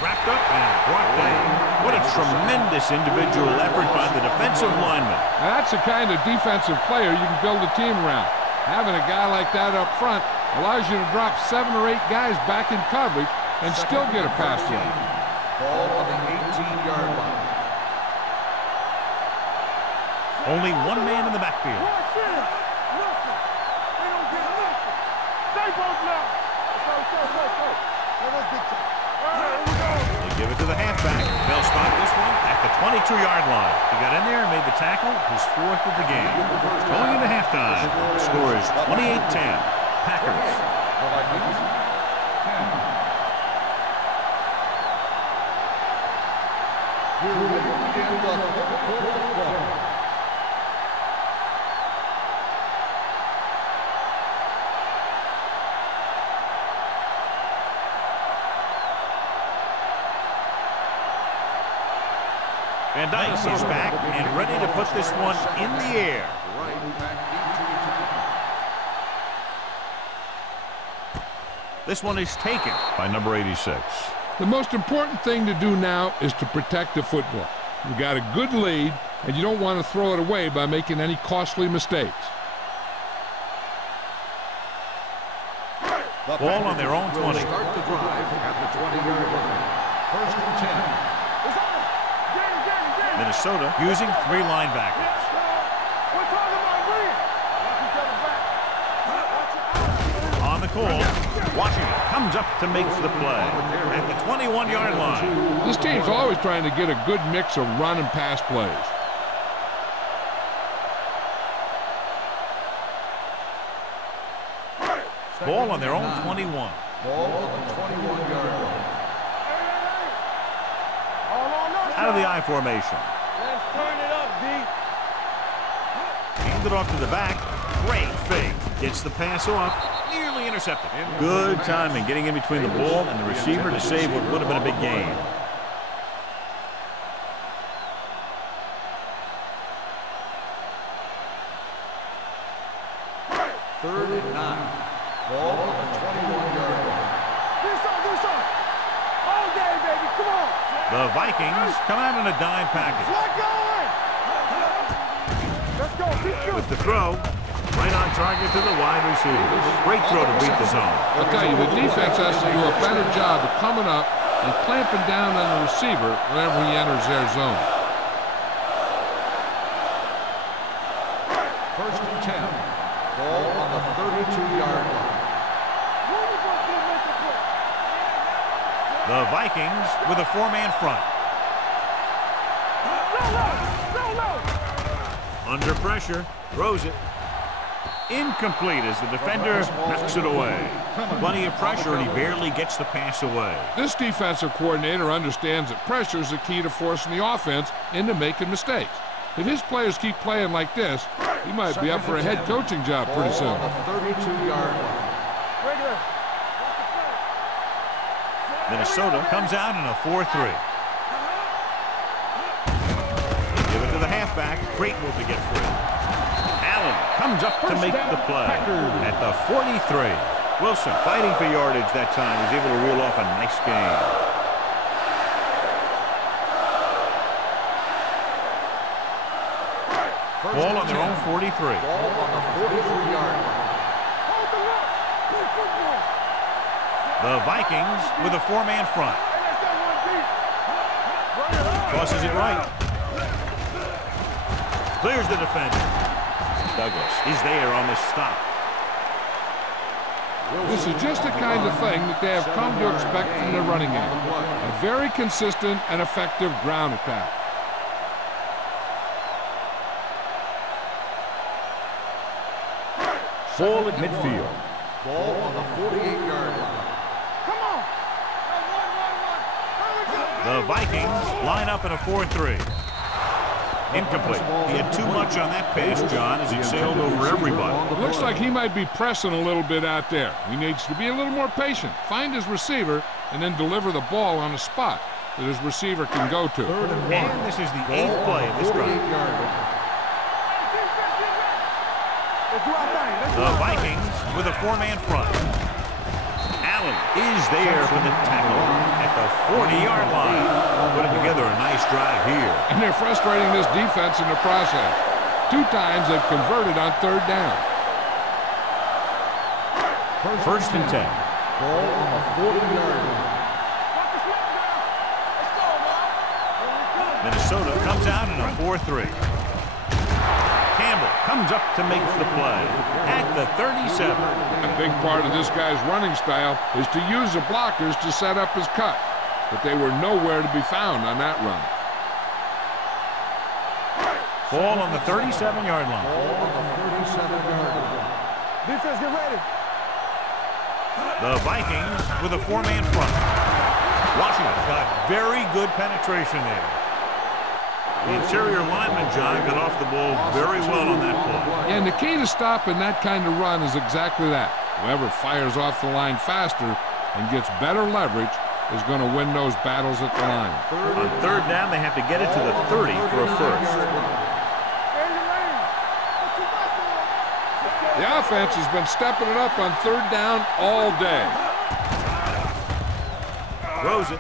Wrapped up and brought down. What a tremendous individual effort by the defensive lineman. Now that's the kind of defensive player you can build a team around. Having a guy like that up front allows you to drop 7 or 8 guys back in coverage and still get a pass rush. Ball on the 18-yard line. Only 1 man in the backfield. They give it to the halfback. They'll spot this one at the 22-yard line. He got in there and made the tackle, his 4th of the game. Going into halftime, the score is 28-10. Packers. The Vikings, 10. Here we begin the fourth quarter. Van Dyke is back and ready to put this one in the air. This one is taken by number 86. The most important thing to do now is to protect the football. You've got a good lead, and you don't want to throw it away by making any costly mistakes. Ball on their own 20. Start the drive at the 20-yard line. 1st and 10. Minnesota using 3 linebackers. On the call, Washington comes up to make the play at the 21-yard line. This team's always trying to get a good mix of run and pass plays. Ball on their own 21. Ball on the 21-yard line. Out of the I formation. Let's turn it up, D. Handed off to the back. Great fake. Gets the pass off. Nearly intercepted. Good timing getting in between the ball and the receiver to save what would have been a big gain. Third and 9. Ball on the 21-yard line. Do something. All day, baby. Come on. The Vikings come out in a dime package. Let's go. With the throw, right on target to the wide receiver. Great throw to beat the zone. I'll tell you, the defense has to do a better job of coming up and clamping down on the receiver whenever he enters their zone. 1st and 10. Ball on the 32-yard line. The Vikings with a 4-man front. Under pressure, throws it. Incomplete as the defender knocks it away. Plenty of pressure, and he barely gets the pass away. This defensive coordinator understands that pressure is the key to forcing the offense into making mistakes. If his players keep playing like this, he might be up for a head coaching job pretty soon. Ball on the 32-yard line. Minnesota comes out in a 4-3. Give it to the halfback. Great move to get free. Allen comes up to make the play at the 43. Wilson fighting for yardage that time. He's able to reel off a nice gain. Ball on their own 43. Ball on the 43 The Vikings with a 4-man front. Crosses it right. Clears the defender. Douglas is there on the stop. This is just the kind of thing that they have come to expect from their running game. A very consistent and effective ground attack. Ball at midfield. Ball on the 48-yard line. The Vikings line up in a 4-3. Incomplete. He had too much on that pass, John, as he sailed over everybody. It looks like he might be pressing a little bit out there. He needs to be a little more patient, find his receiver, and then deliver the ball on a spot that his receiver can go to. And this is the 8th play of this drive. The Vikings with a 4-man front. Allen is there for the tackle at the 40-yard line. Putting together a nice drive here. And they're frustrating this defense in the process. 2 times they've converted on 3rd down. First and 10. Ball on the 40-yard line. Minnesota comes out in a 4-3. Campbell comes up to make the play at the 37. A big part of this guy's running style is to use the blockers to set up his cut, but they were nowhere to be found on that run. Ball on the 37-yard line. Ball on the 37-yard line. Defense, get ready. The Vikings with a 4-man front. Washington got very good penetration there. The interior lineman, John, got off the ball very well on that play. And the key to stopping that kind of run is exactly that. Whoever fires off the line faster and gets better leverage is going to win those battles at the line. On 3rd down, they have to get it to the 30 for a first. The offense has been stepping it up on 3rd down all day. Throws it.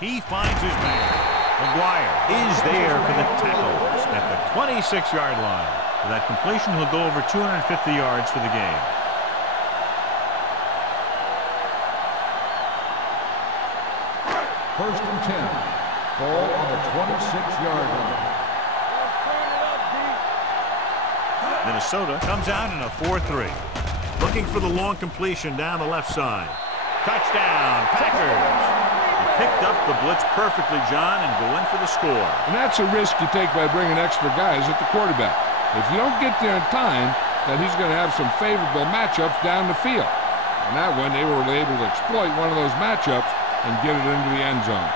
He finds his man. McGuire is there for the tackle at the 26-yard line. With that completion, he'll go over 250 yards for the game. First and 10. Ball on the 26-yard line. Minnesota comes out in a 4-3. Looking for the long completion down the left side. Touchdown, Packers. Picked up the blitz perfectly, John, and go in for the score. And that's a risk you take by bringing extra guys at the quarterback. If you don't get there in time, then he's going to have some favorable matchups down the field. And that one, they were able to exploit one of those matchups and get it into the end zone.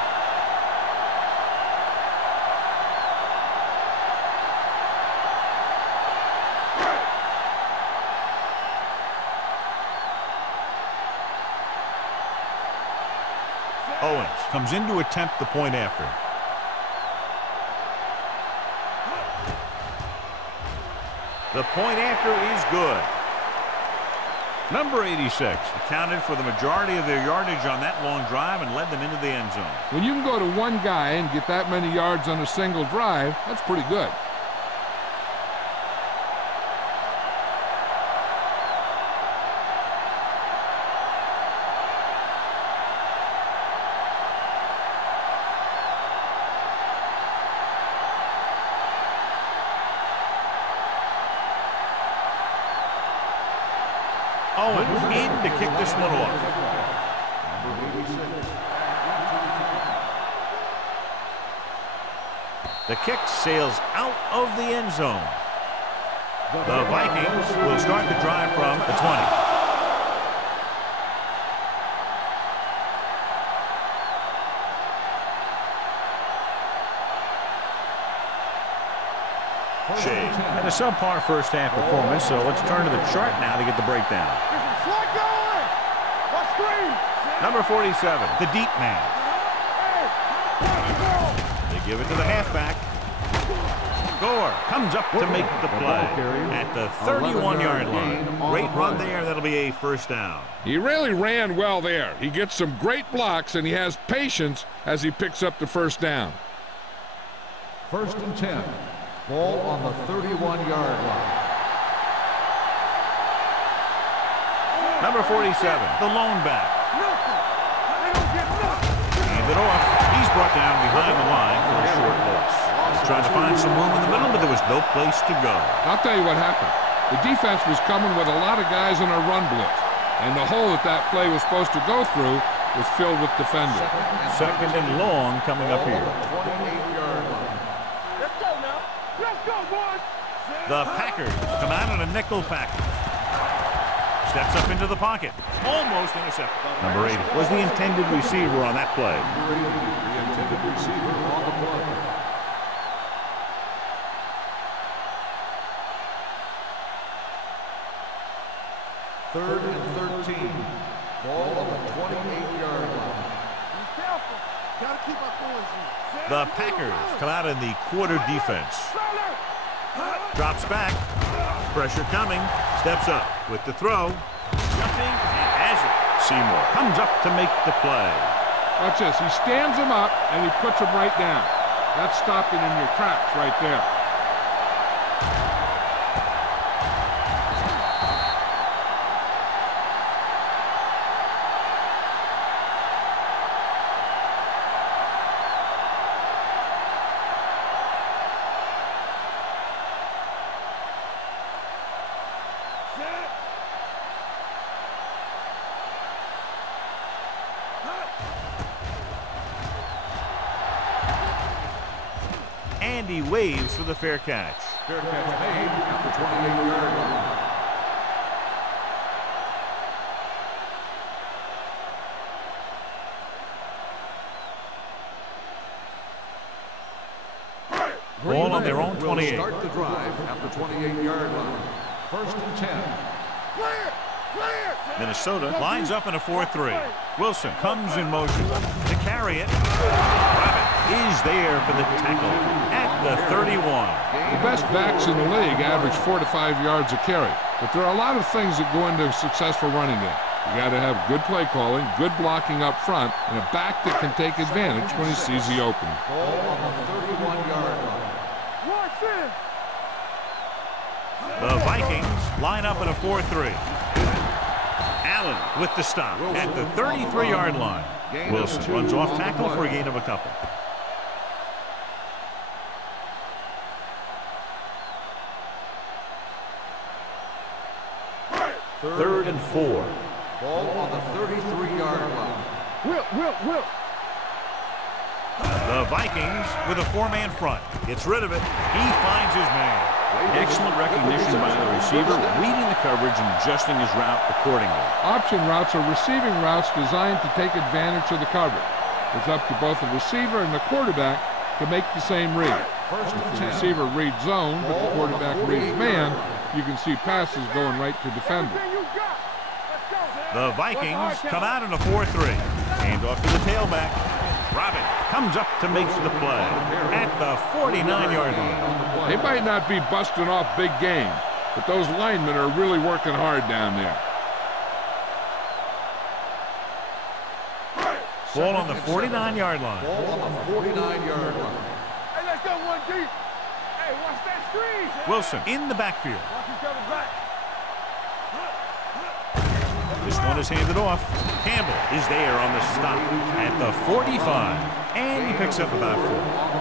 Owens comes in to attempt the point after. The point after is good. Number 86 accounted for the majority of their yardage on that long drive and led them into the end zone. When you can go to one guy and get that many yards on a single drive, that's pretty good. Owens in to kick this one off. The kick sails out of the end zone. The Vikings will start the drive from the 20. And a subpar first half performance, so let's turn to the chart now to get the breakdown. Number 47, the deep man. They give it to the halfback. Gore comes up to make the play at the 31-yard line. Great run there. That'll be a first down. He really ran well there. He gets some great blocks, and he has patience as he picks up the first down. First and 10. Ball on the 31-yard line. Number 47, the lone back. handed off. He's brought down behind the line for a short loss. Trying to find some room in the middle, but there was no place to go. I'll tell you what happened. The defense was coming with a lot of guys in a run blitz, and the hole that play was supposed to go through was filled with defenders. Second and long coming up here. 28-yard line. Let's go now. Let's go, boys. The Packers come out in a nickel package. Steps up into the pocket. Almost intercepted. Number 80 was the intended receiver on that play. Number 80, the intended receiver on the play. Third and 13. Ball on the 28-yard line. Be careful. Gotta keep our boys in. The Packers come out in the quarter defense. Drops back. Pressure coming. Steps up with the throw. Jumping and has it. Seymour comes up to make the play. Watch this. He stands him up, and he puts him right down. That's stopping in your tracks right there. And he waves for the fair catch. Fair catch made at the 28-yard line. Ball on their own 28. Start the drive at the 28-yard line. First and 10. Clear. Clear. Minnesota lines up in a 4-3. Wilson comes in motion to carry it. Rabbit is there for the tackle at the 31. The best backs in the league average 4 to 5 yards a carry, but there are a lot of things that go into a successful running game. You got to have good play calling, good blocking up front, and a back that can take advantage when he sees the opening. Ball on the 31-yard line. Watch this. The Vikings line up in a 4-3. Allen with the stop at the 33-yard line. Wilson runs off tackle for a gain of a couple. Third and 4. Ball on the 33-yard line. Will. The Vikings with a 4-man front. Gets rid of it. He finds his man. Excellent recognition by the receiver, reading the coverage and adjusting his route accordingly. Option routes are receiving routes designed to take advantage of the coverage. It's up to both the receiver and the quarterback to make the same read. First If and the 10. receiver reads zone, but the quarterback reads man, you can see passes going right to defenders. Everything you got. Let's go. The Vikings come out in a 4-3. Hand off to the tailback. Robin comes up to make the play at the 49-yard line. They might not be busting off big games, but those linemen are really working hard down there. Ball on the 49-yard line. Ball on the 49-yard line. Hey, let's go one deep. Hey, watch that screen. Wilson in the backfield. Watch each other back. This one is handed off. Campbell is there on the stop at the 45. And he picks up about 4. On the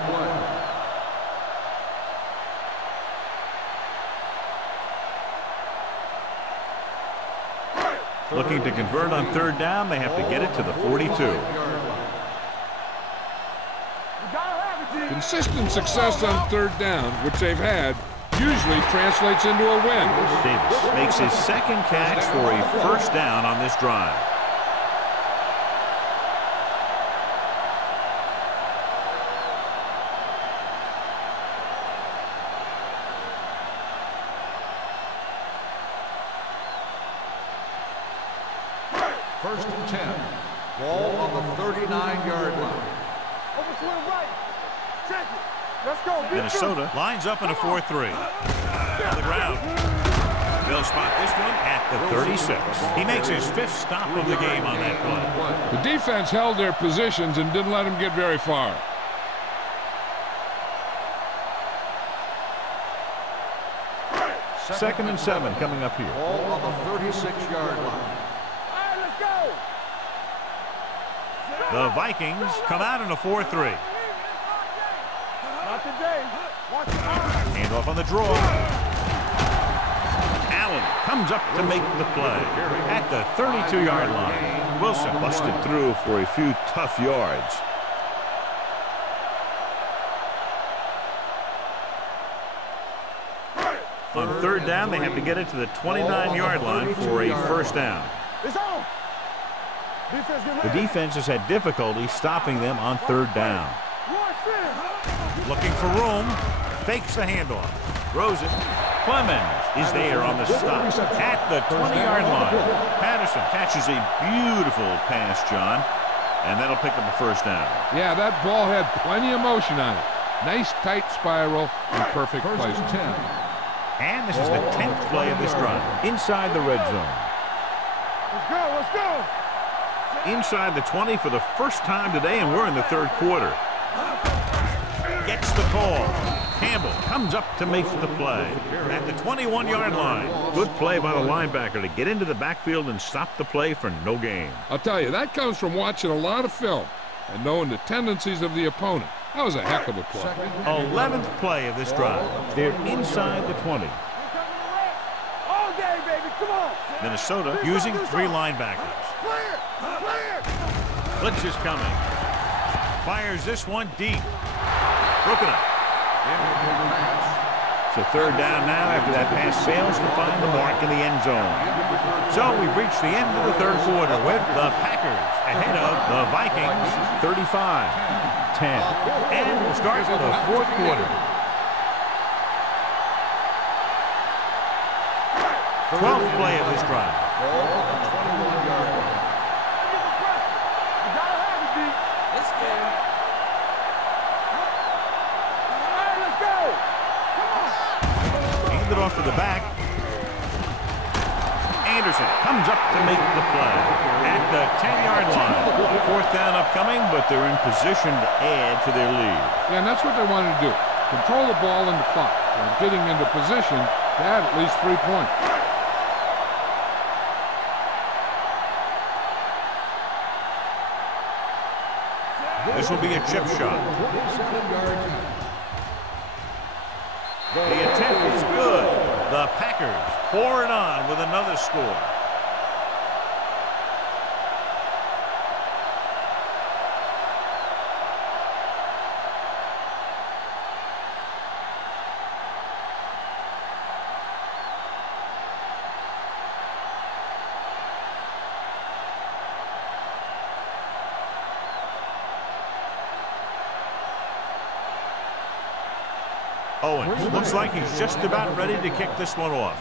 play. Looking to convert on third down. They have to get it to the 42. Consistent success on third down, which they've had, usually translates into a win. Davis makes his second catch for a first down on this drive. First and 10. Ball on the 39-yard line. Over to the right. Check it. Let's go. Minnesota lines up in a 4-3. On the ground. They'll spot this one at the 36. He makes his 5th stop of the game on that play. The defense held their positions and didn't let them get very far. Second and 7 coming up here. Ball on the 36-yard line. All right, let's go. The Vikings come out in a 4-3. Not today. Watch your eyes. Handoff on the draw. Allen comes up to make the play at the 32-yard line. Wilson busted through for a few tough yards. On third down, they have to get it to the 29-yard line for a first down. It's on. The defense has had difficulty stopping them on third down. Looking for room, fakes the handoff, throws it. Clemens is there on the stop at the 20-yard line. Patterson catches a beautiful pass, John, and that'll pick up a first down. Yeah, that ball had plenty of motion on it. Nice tight spiral and perfect placement. And this is the 10th play of this drive. Inside the red zone. Let's go, let's go. Inside the 20 for the first time today, and we're in the third quarter. Gets the call. Campbell comes up to make the play at the 21-yard line. Good play by the linebacker to get into the backfield and stop the play for no gain. I'll tell you, that comes from watching a lot of film and knowing the tendencies of the opponent. That was a heck of a play. 11th play of this drive. They're inside the 20. All day, baby, come on. Minnesota using three linebackers. Clear, clear. Blitz is coming. Fires this one deep. Broken up. So third down now after that pass fails to find the mark in the end zone. So we've reached the end of the third quarter with the Packers ahead of the Vikings 35-10. And we'll start with the fourth quarter. 12th play of this drive. It off to the back. Anderson comes up to make the play at the 10-yard line. Fourth down upcoming, but they're in position to add to their lead. Yeah, and that's what they wanted to do. Control the ball and the clock. They're getting into position to add at least 3 points. This will be a chip shot. The attempt is good. The Packers pour it on with another score. Owens looks like he's just about ready to kick this one off.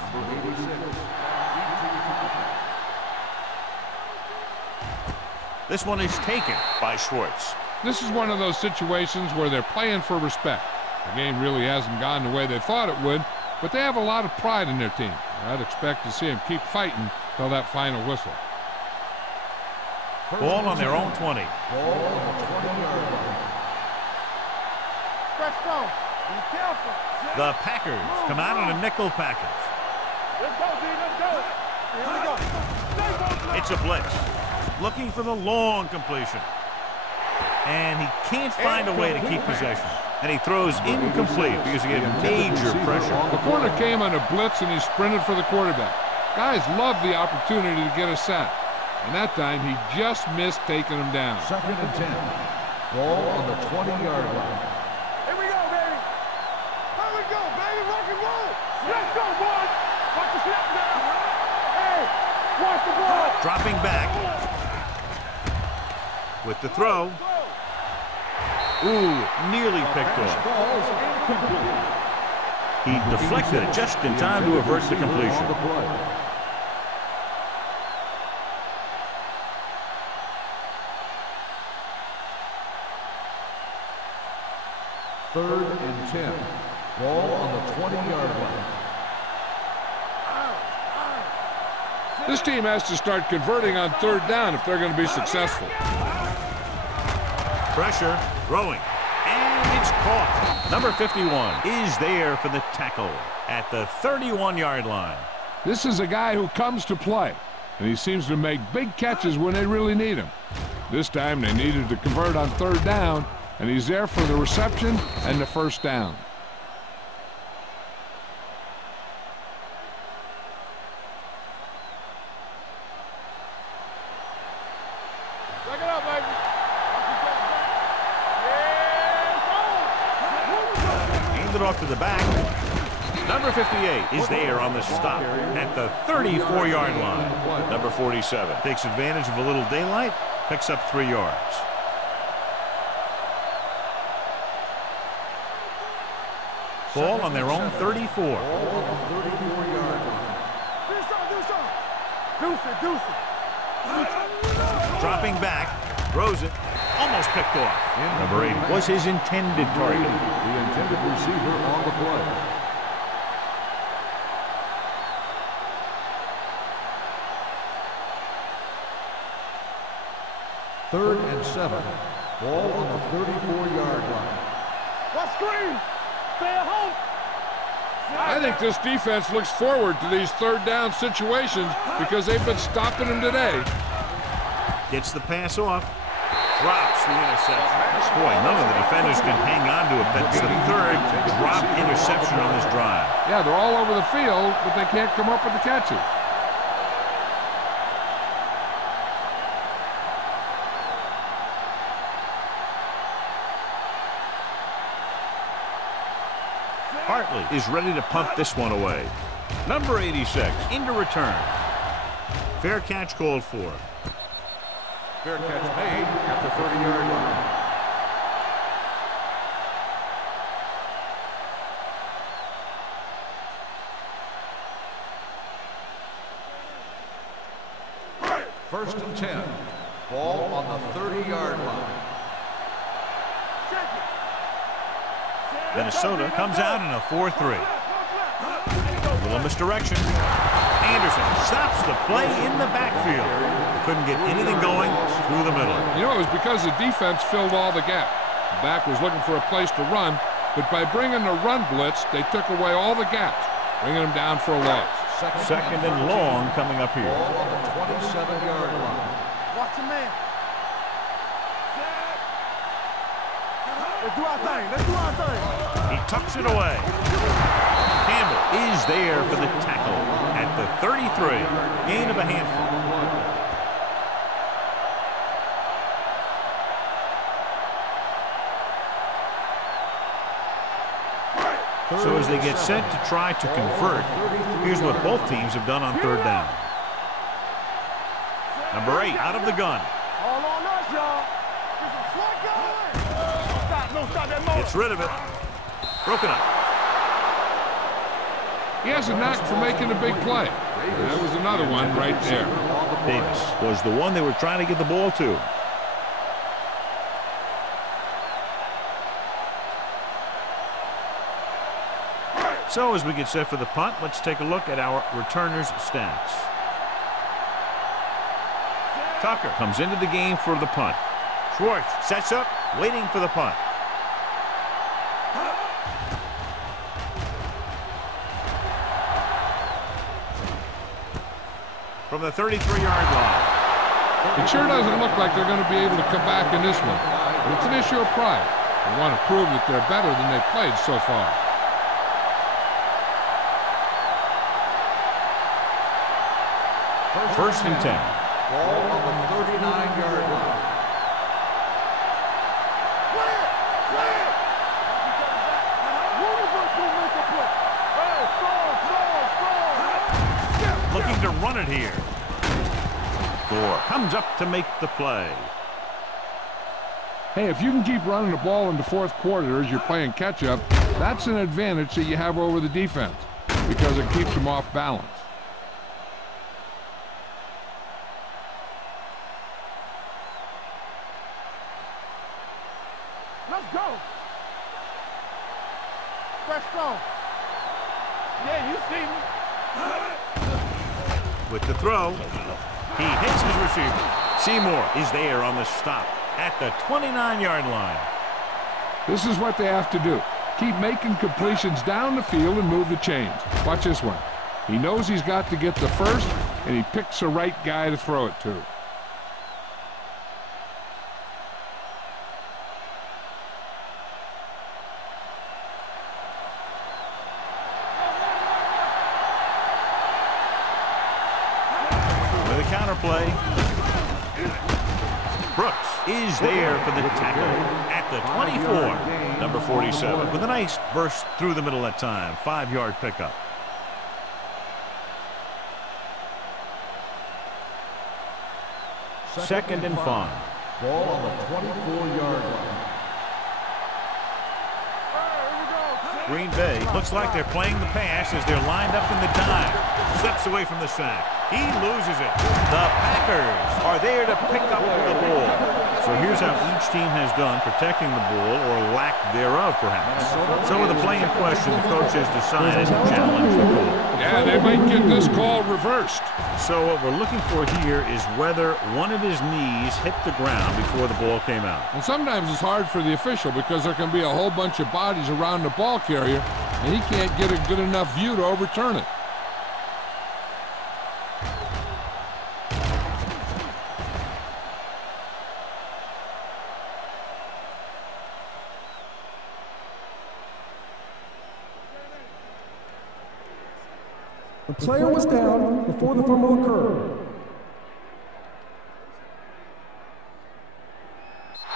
This one is taken by Schwartz. This is one of those situations where they're playing for respect. The game really hasn't gone the way they thought it would, but they have a lot of pride in their team. I'd expect to see them keep fighting till that final whistle. Ball on their own 20. The Packers come out in a nickel package. Let's go, D, let's go. Here we go. It's a blitz. Looking for the long completion. And he can't find a way to keep possession. And he throws incomplete because he had major pressure. The corner came on a blitz and he sprinted for the quarterback. Guys love the opportunity to get a sack. And that time he just missed taking him down. 2nd and 10. Ball on the 20-yard line. Here we go, baby. Here we go, baby. Rock and roll. Let's go, boys. Watch the snap now. Hey, watch the ball. Dropping back. With the throw. Ooh, nearly picked off. He deflected it just in time to avert the completion. 3rd and 10. Ball on the 20-yard line. This team has to start converting on third down if they're going to be successful. Pressure, throwing, and it's caught. Number 51 is there for the tackle at the 31-yard line. This is a guy who comes to play, and he seems to make big catches when they really need him. This time they needed to convert on third down, and he's there for the reception and the first down. Check it out, baby. Aimed it off to the back. Number 58 is there on the stop at the 34-yard line. Number 47 takes advantage of a little daylight, picks up 3 yards. Ball on their own 34. Ball on the 34-yard line. Do it. Dropping back, throws it, almost picked off. Number 8 was his intended target. The intended receiver on the play. Third and 7. Ball on the 34-yard line. What screen? Stay at home. I think this defense looks forward to these third down situations because they've been stopping them today. Gets the pass off, drops the interception. Boy, none of the defenders can hang on to it. That's the third drop interception on this drive. Yeah, they're all over the field, but they can't come up with the catches. Hartley is ready to punt this one away. Number 86 into return. Fair catch called for. Fair catch made at the 30-yard line. First and 10. Ball on the 30-yard line. Minnesota comes out in a 4-3. A little misdirection. Anderson stops the play in the backfield. Couldn't get anything going through the middle. You know, it was because the defense filled all the gaps. The back was looking for a place to run, but by bringing the run blitz, they took away all the gaps, bringing them down for a loss. Second and long coming up here. Ball on the 27-yard line. Watch the man. Let's do our thing. Let's do our thing. He tucks it away. Campbell is there for the tackle at the 33. Gain of a handful. So as they get set to try to convert, here's what both teams have done on third down. Number 8 out of the gun. All on us, y'all. Don't stop that motor. Gets rid of it. Broken up. He has a knack for making a big play. That was another one right there. Davis was the one they were trying to get the ball to. So as we get set for the punt, let's take a look at our returners' stats. Tucker comes into the game for the punt. Schwartz sets up, waiting for the punt. From the 33-yard line. It sure doesn't look like they're going to be able to come back in this one, but it's an issue of pride. They want to prove that they're better than they've played so far. First and 10. Ball on the 39-yard line. Looking to run it here. Gore comes up to make the play. Hey, if you can keep running the ball in the fourth quarter as you're playing catch-up, that's an advantage that you have over the defense because it keeps them off balance. Let's go. Fresh strong. Yeah, you see me. With the throw, he hits his receiver. Seymour is there on the stop at the 29-yard line. This is what they have to do. Keep making completions down the field and move the chains. Watch this one. He knows he's got to get the first, and he picks the right guy to throw it to. counter play. Brooks is there for the tackle at the 24. Number 47 with a nice burst through the middle that time. 5-yard pickup. Second and 5. Ball on the 24-yard line. Green Bay looks like they're playing the pass as they're lined up in the dime. Steps away from the sack. He loses it. The Packers are there to pick up the ball. So here's how each team has done protecting the ball, or lack thereof, perhaps. So with the play in question, the coach has decided to challenge the ball. Yeah, they might get this call reversed. So what we're looking for here is whether one of his knees hit the ground before the ball came out. And sometimes it's hard for the official because there can be a whole bunch of bodies around the ball carrier, and he can't get a good enough view to overturn it. The player was down before the fumble occurred.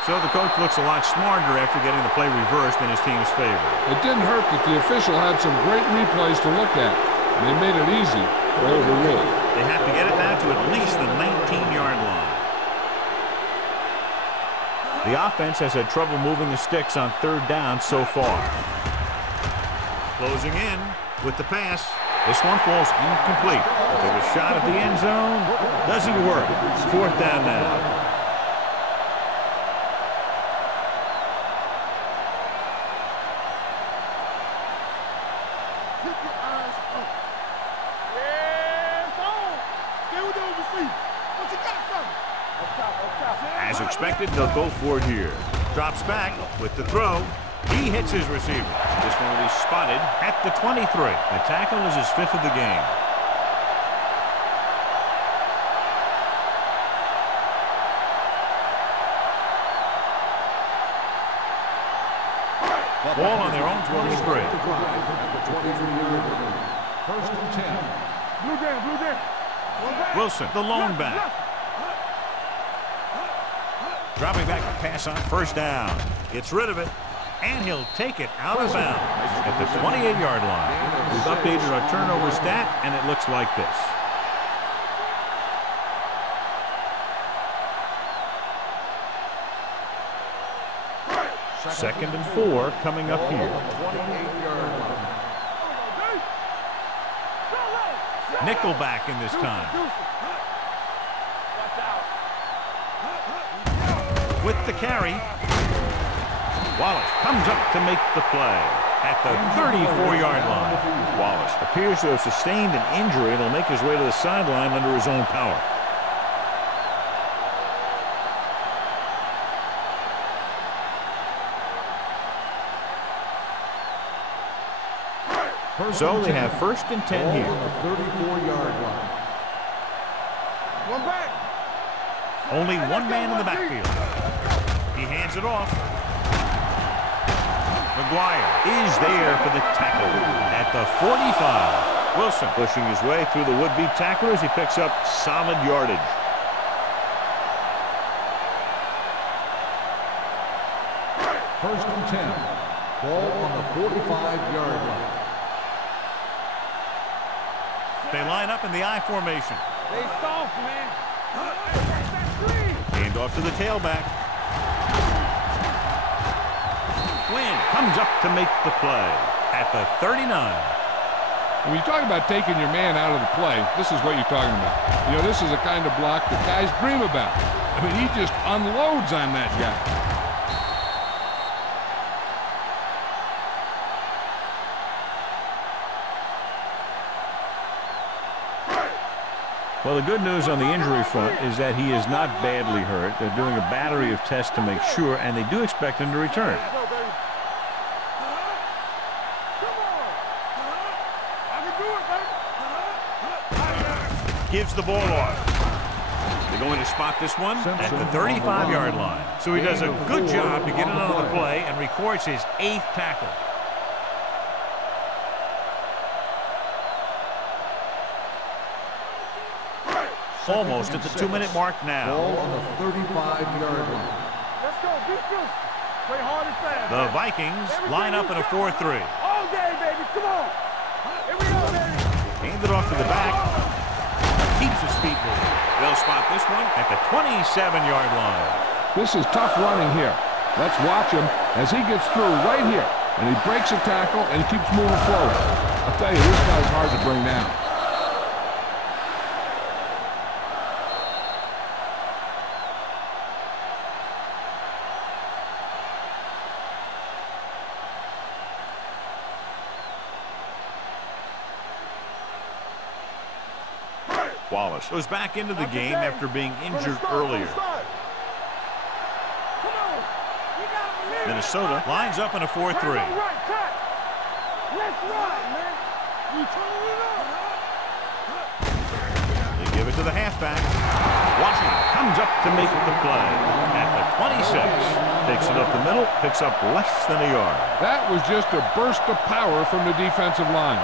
So the coach looks a lot smarter after getting the play reversed in his team's favor. It didn't hurt that the official had some great replays to look at, and they made it easy to overrule. They have to get it now to at least the 19-yard line. The offense has had trouble moving the sticks on third down so far. Closing in with the pass. This one falls incomplete. Took a shot at the end zone. Doesn't work. Fourth down now. As expected, they'll go for it here. Drops back with the throw. He hits his receiver. This one will be spotted at the 23. The tackle is his 5th of the game. Ball on their own 23. First and 10. Blue jam. Wilson, the lone back. Dropping back to pass on first down. Gets rid of it, and he'll take it out of bounds at the 28-yard line. We've updated our turnover stat, and it looks like this. Second and 4 coming up here. Nickelback in this time. With the carry, Wallace comes up to make the play at the 34-yard line. Wallace appears to have sustained an injury and will make his way to the sideline under his own power. So they have first and 10 here. 34-yard line. One back. Only one man in the backfield. He hands it off. McGuire is there for the tackle at the 45. Wilson pushing his way through the would-be tacklers. He picks up solid yardage. First and 10. Ball on the 45-yard line. They line up in the I formation. They soft, man. Hand off to the tailback. Quinn comes up to make the play at the 39. When you talk about taking your man out of the play, this is what you're talking about. You know, this is the kind of block that guys dream about. I mean, he just unloads on that guy. Well, the good news on the injury front is that he is not badly hurt. They're doing a battery of tests to make sure, and they do expect him to return. Gives the ball off. They're going to spot this one at the 35-yard line. So he does a good job to get it out of the play and records his 8th tackle. Almost at the 2-minute mark now. Ball on the 35-yard line. Let's go, defense. Play hard and fast. The Vikings line up in a 4-3. All day, baby. Come on. Here we go, baby. Hand it off to the back. Keeps his feet moving. They'll spot this one at the 27-yard line. This is tough running here. Let's watch him as he gets through right here. And he breaks a tackle and keeps moving forward. I'll tell you, this guy's hard to bring down. Wallace goes back into the game after being injured earlier. Minnesota lines up in a 4-3. Let's run, man. You turn it up. They give it to the halfback. Washington comes up to make the play at the 26. Takes it up the middle, picks up less than a yard. That was just a burst of power from the defensive line.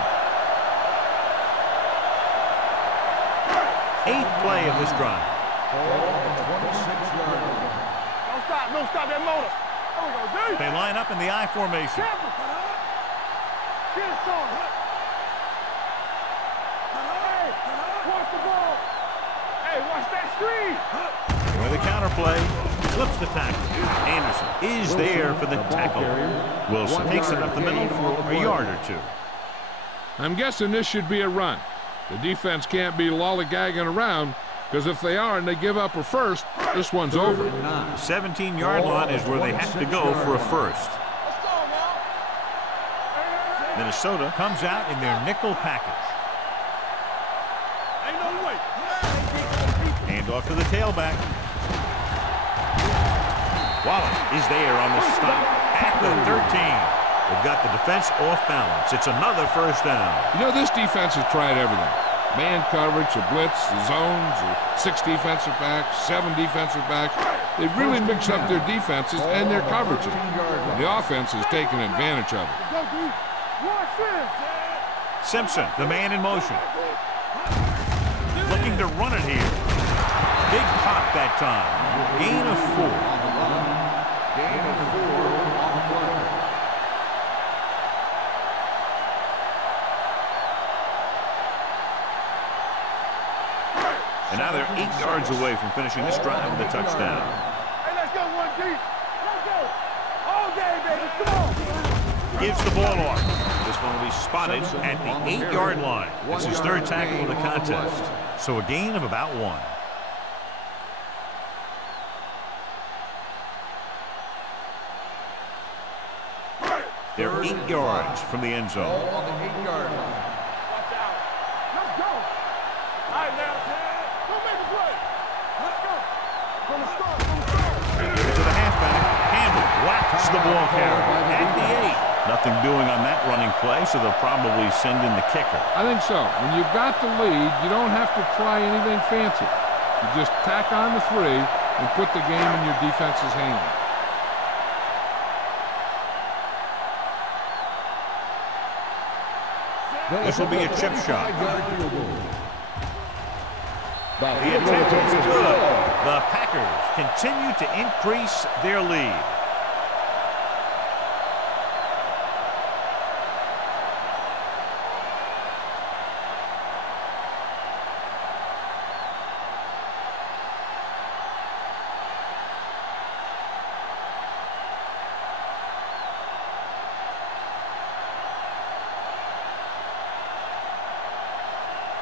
8th play of this drive. Ball on the 26-yard line. Don't stop that motor. There we go, dude. They line up in the I formation. Get it on. Hey, watch the ball. Hey, watch that screen. With a counter play, flips the tackle. Anderson is there for the tackle. Wilson takes it up the middle for a yard or two. I'm guessing this should be a run. The defense can't be lollygagging around, because if they are and they give up a first, this one's over. The 17-yard line is where they have to go for a first. Let's go now. Minnesota comes out in their nickel package. Ain't no way. Hand off to the tailback. Wallace is there on the stop at the 13. They've got the defense off balance. It's another first down. You know, this defense has tried everything. Man coverage, the blitz, the zones, the 6 defensive backs, 7 defensive backs. They really mix up their defenses and their coverages. The offense has taken advantage of it. Go, dude. Watch this. Simpson, the man in motion. Looking to run it here. Big pop that time. Gain of 4. Gain of 4 on the play. And now they're 8 yards away from finishing this drive with a touchdown. Hey, let's go, 1G. Let's go. All day, baby. Come on. Gives the ball off. This one will be spotted at the 8-yard line. It's his 3rd tackle of the contest. So a gain of about 1. They're 8 yards from the end zone. Ball on the 8-yard line. Watch out. Let's go. All right, now. Don't make a play. Let's go. From the start. Give it to the halfback. Campbell whacks the ball carrier at the 8. Nothing doing on that running play, so they'll probably send in the kicker. I think so. When you've got the lead, you don't have to try anything fancy. You just tack on the 3 and put the game in your defense's hands. This will be a chip shot. The The attempt is good. The Packers continue to increase their lead.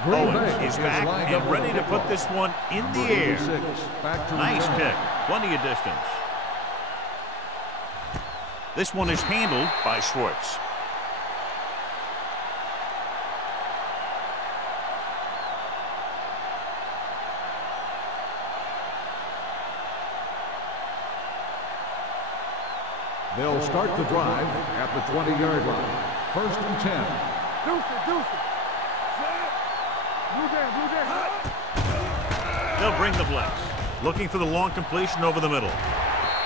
Owens is back and ready to put this one in the air. Nice pick. Plenty of distance. This one is handled by Schwartz. They'll start the drive at the 20-yard line. 1st and 10. Deuce it. Blue down. They'll bring the blitz. Looking for the long completion over the middle.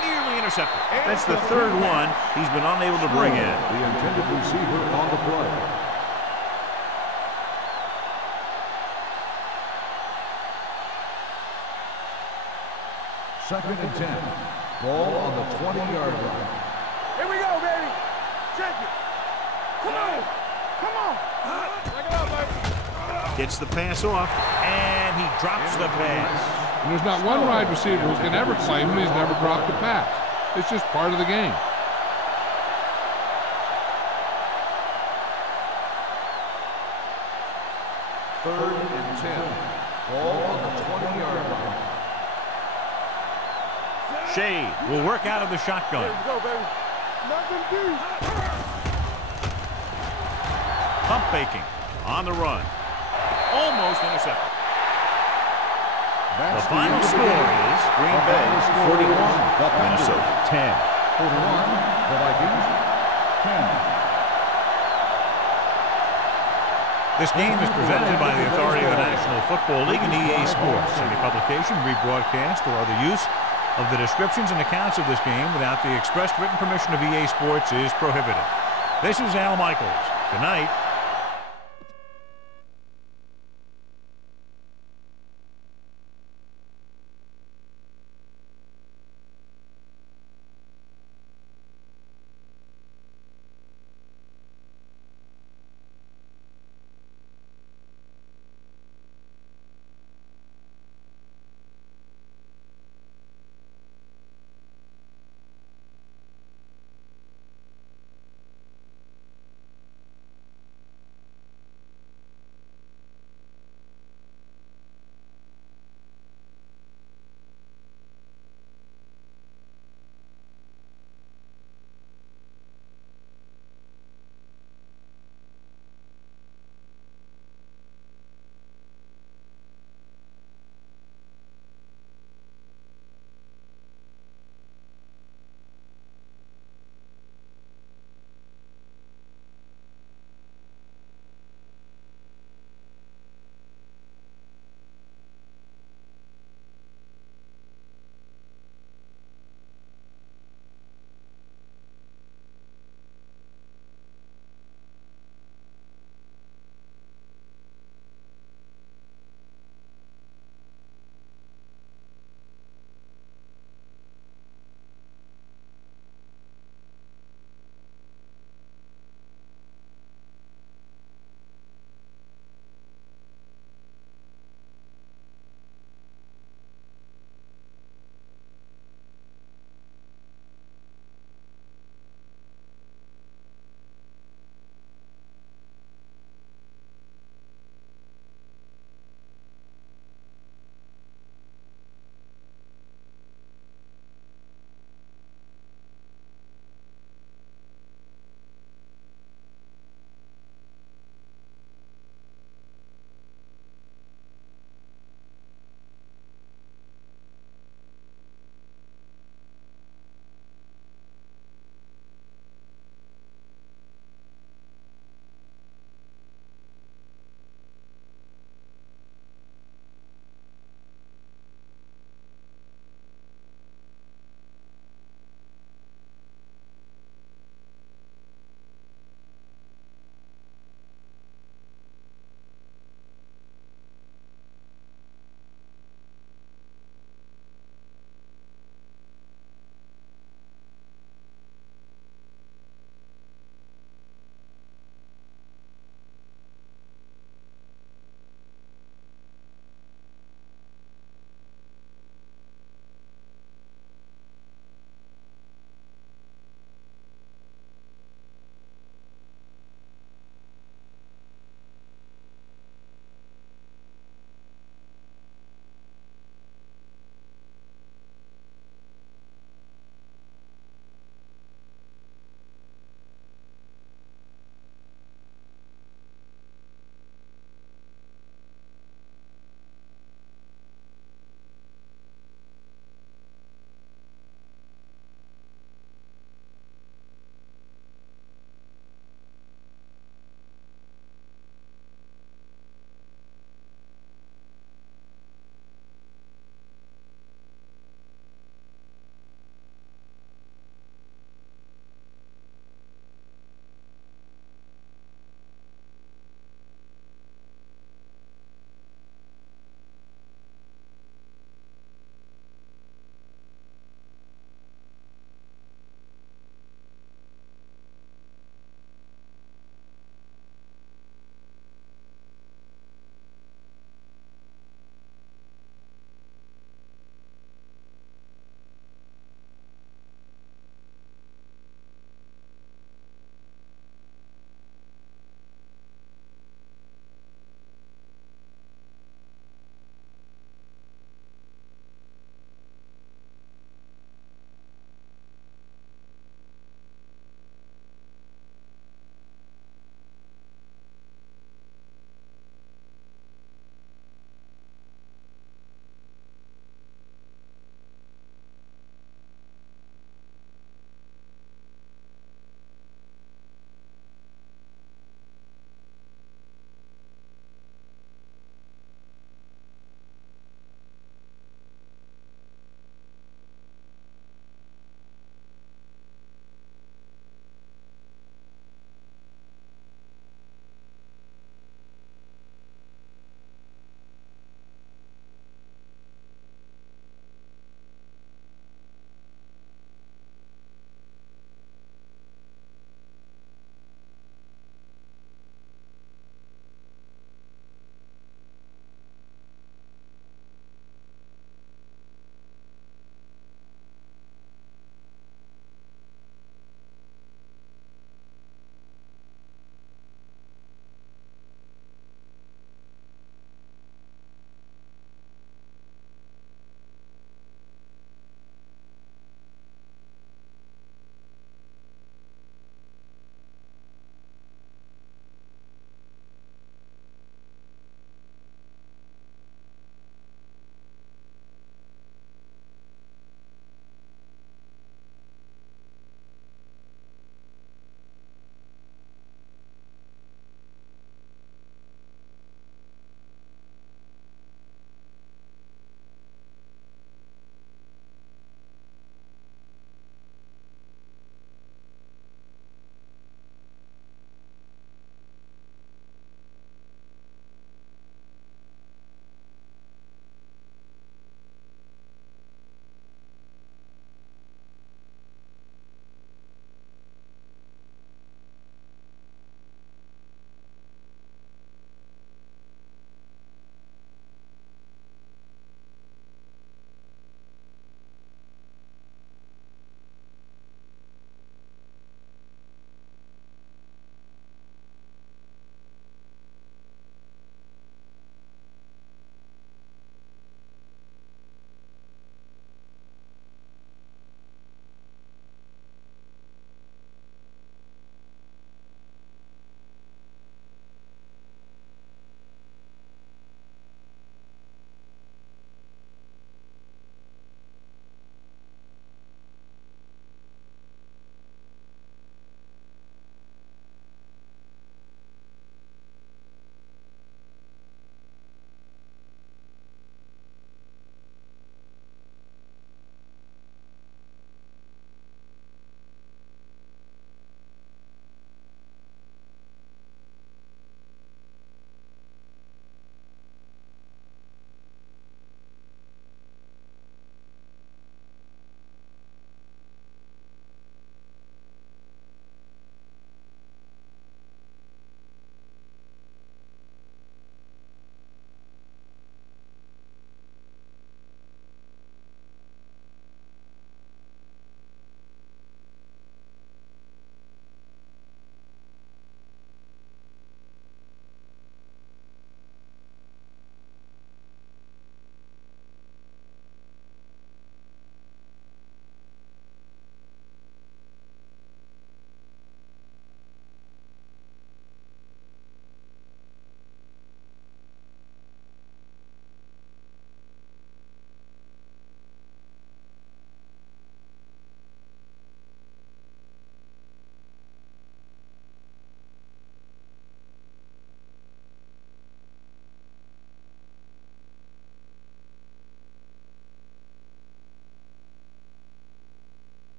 Nearly intercepted. That's the 3rd one he's been unable to bring in. The intended receiver on the play. 2nd and 10. Ball on the 20-yard line. Here we go, baby. Check it. Come on. Come on. Check it out, baby. Gets the pass off, and he drops the pass. And there's not one wide receiver who can ever claim he's never dropped a pass. It's just part of the game. Third and 10. Ball on the 20-yard line. Shea will work out of the shotgun. Let's go, baby. Nothing deep. Pump faking on the run. Almost intercepted. The final score is Green Bay 41, Minnesota 10. 41, the Vikings 10. This game is presented by the authority of the National Football League and EA Sports. Any publication, rebroadcast, or other use of the descriptions and accounts of this game without the express written permission of EA Sports is prohibited. This is Al Michaels. Good night.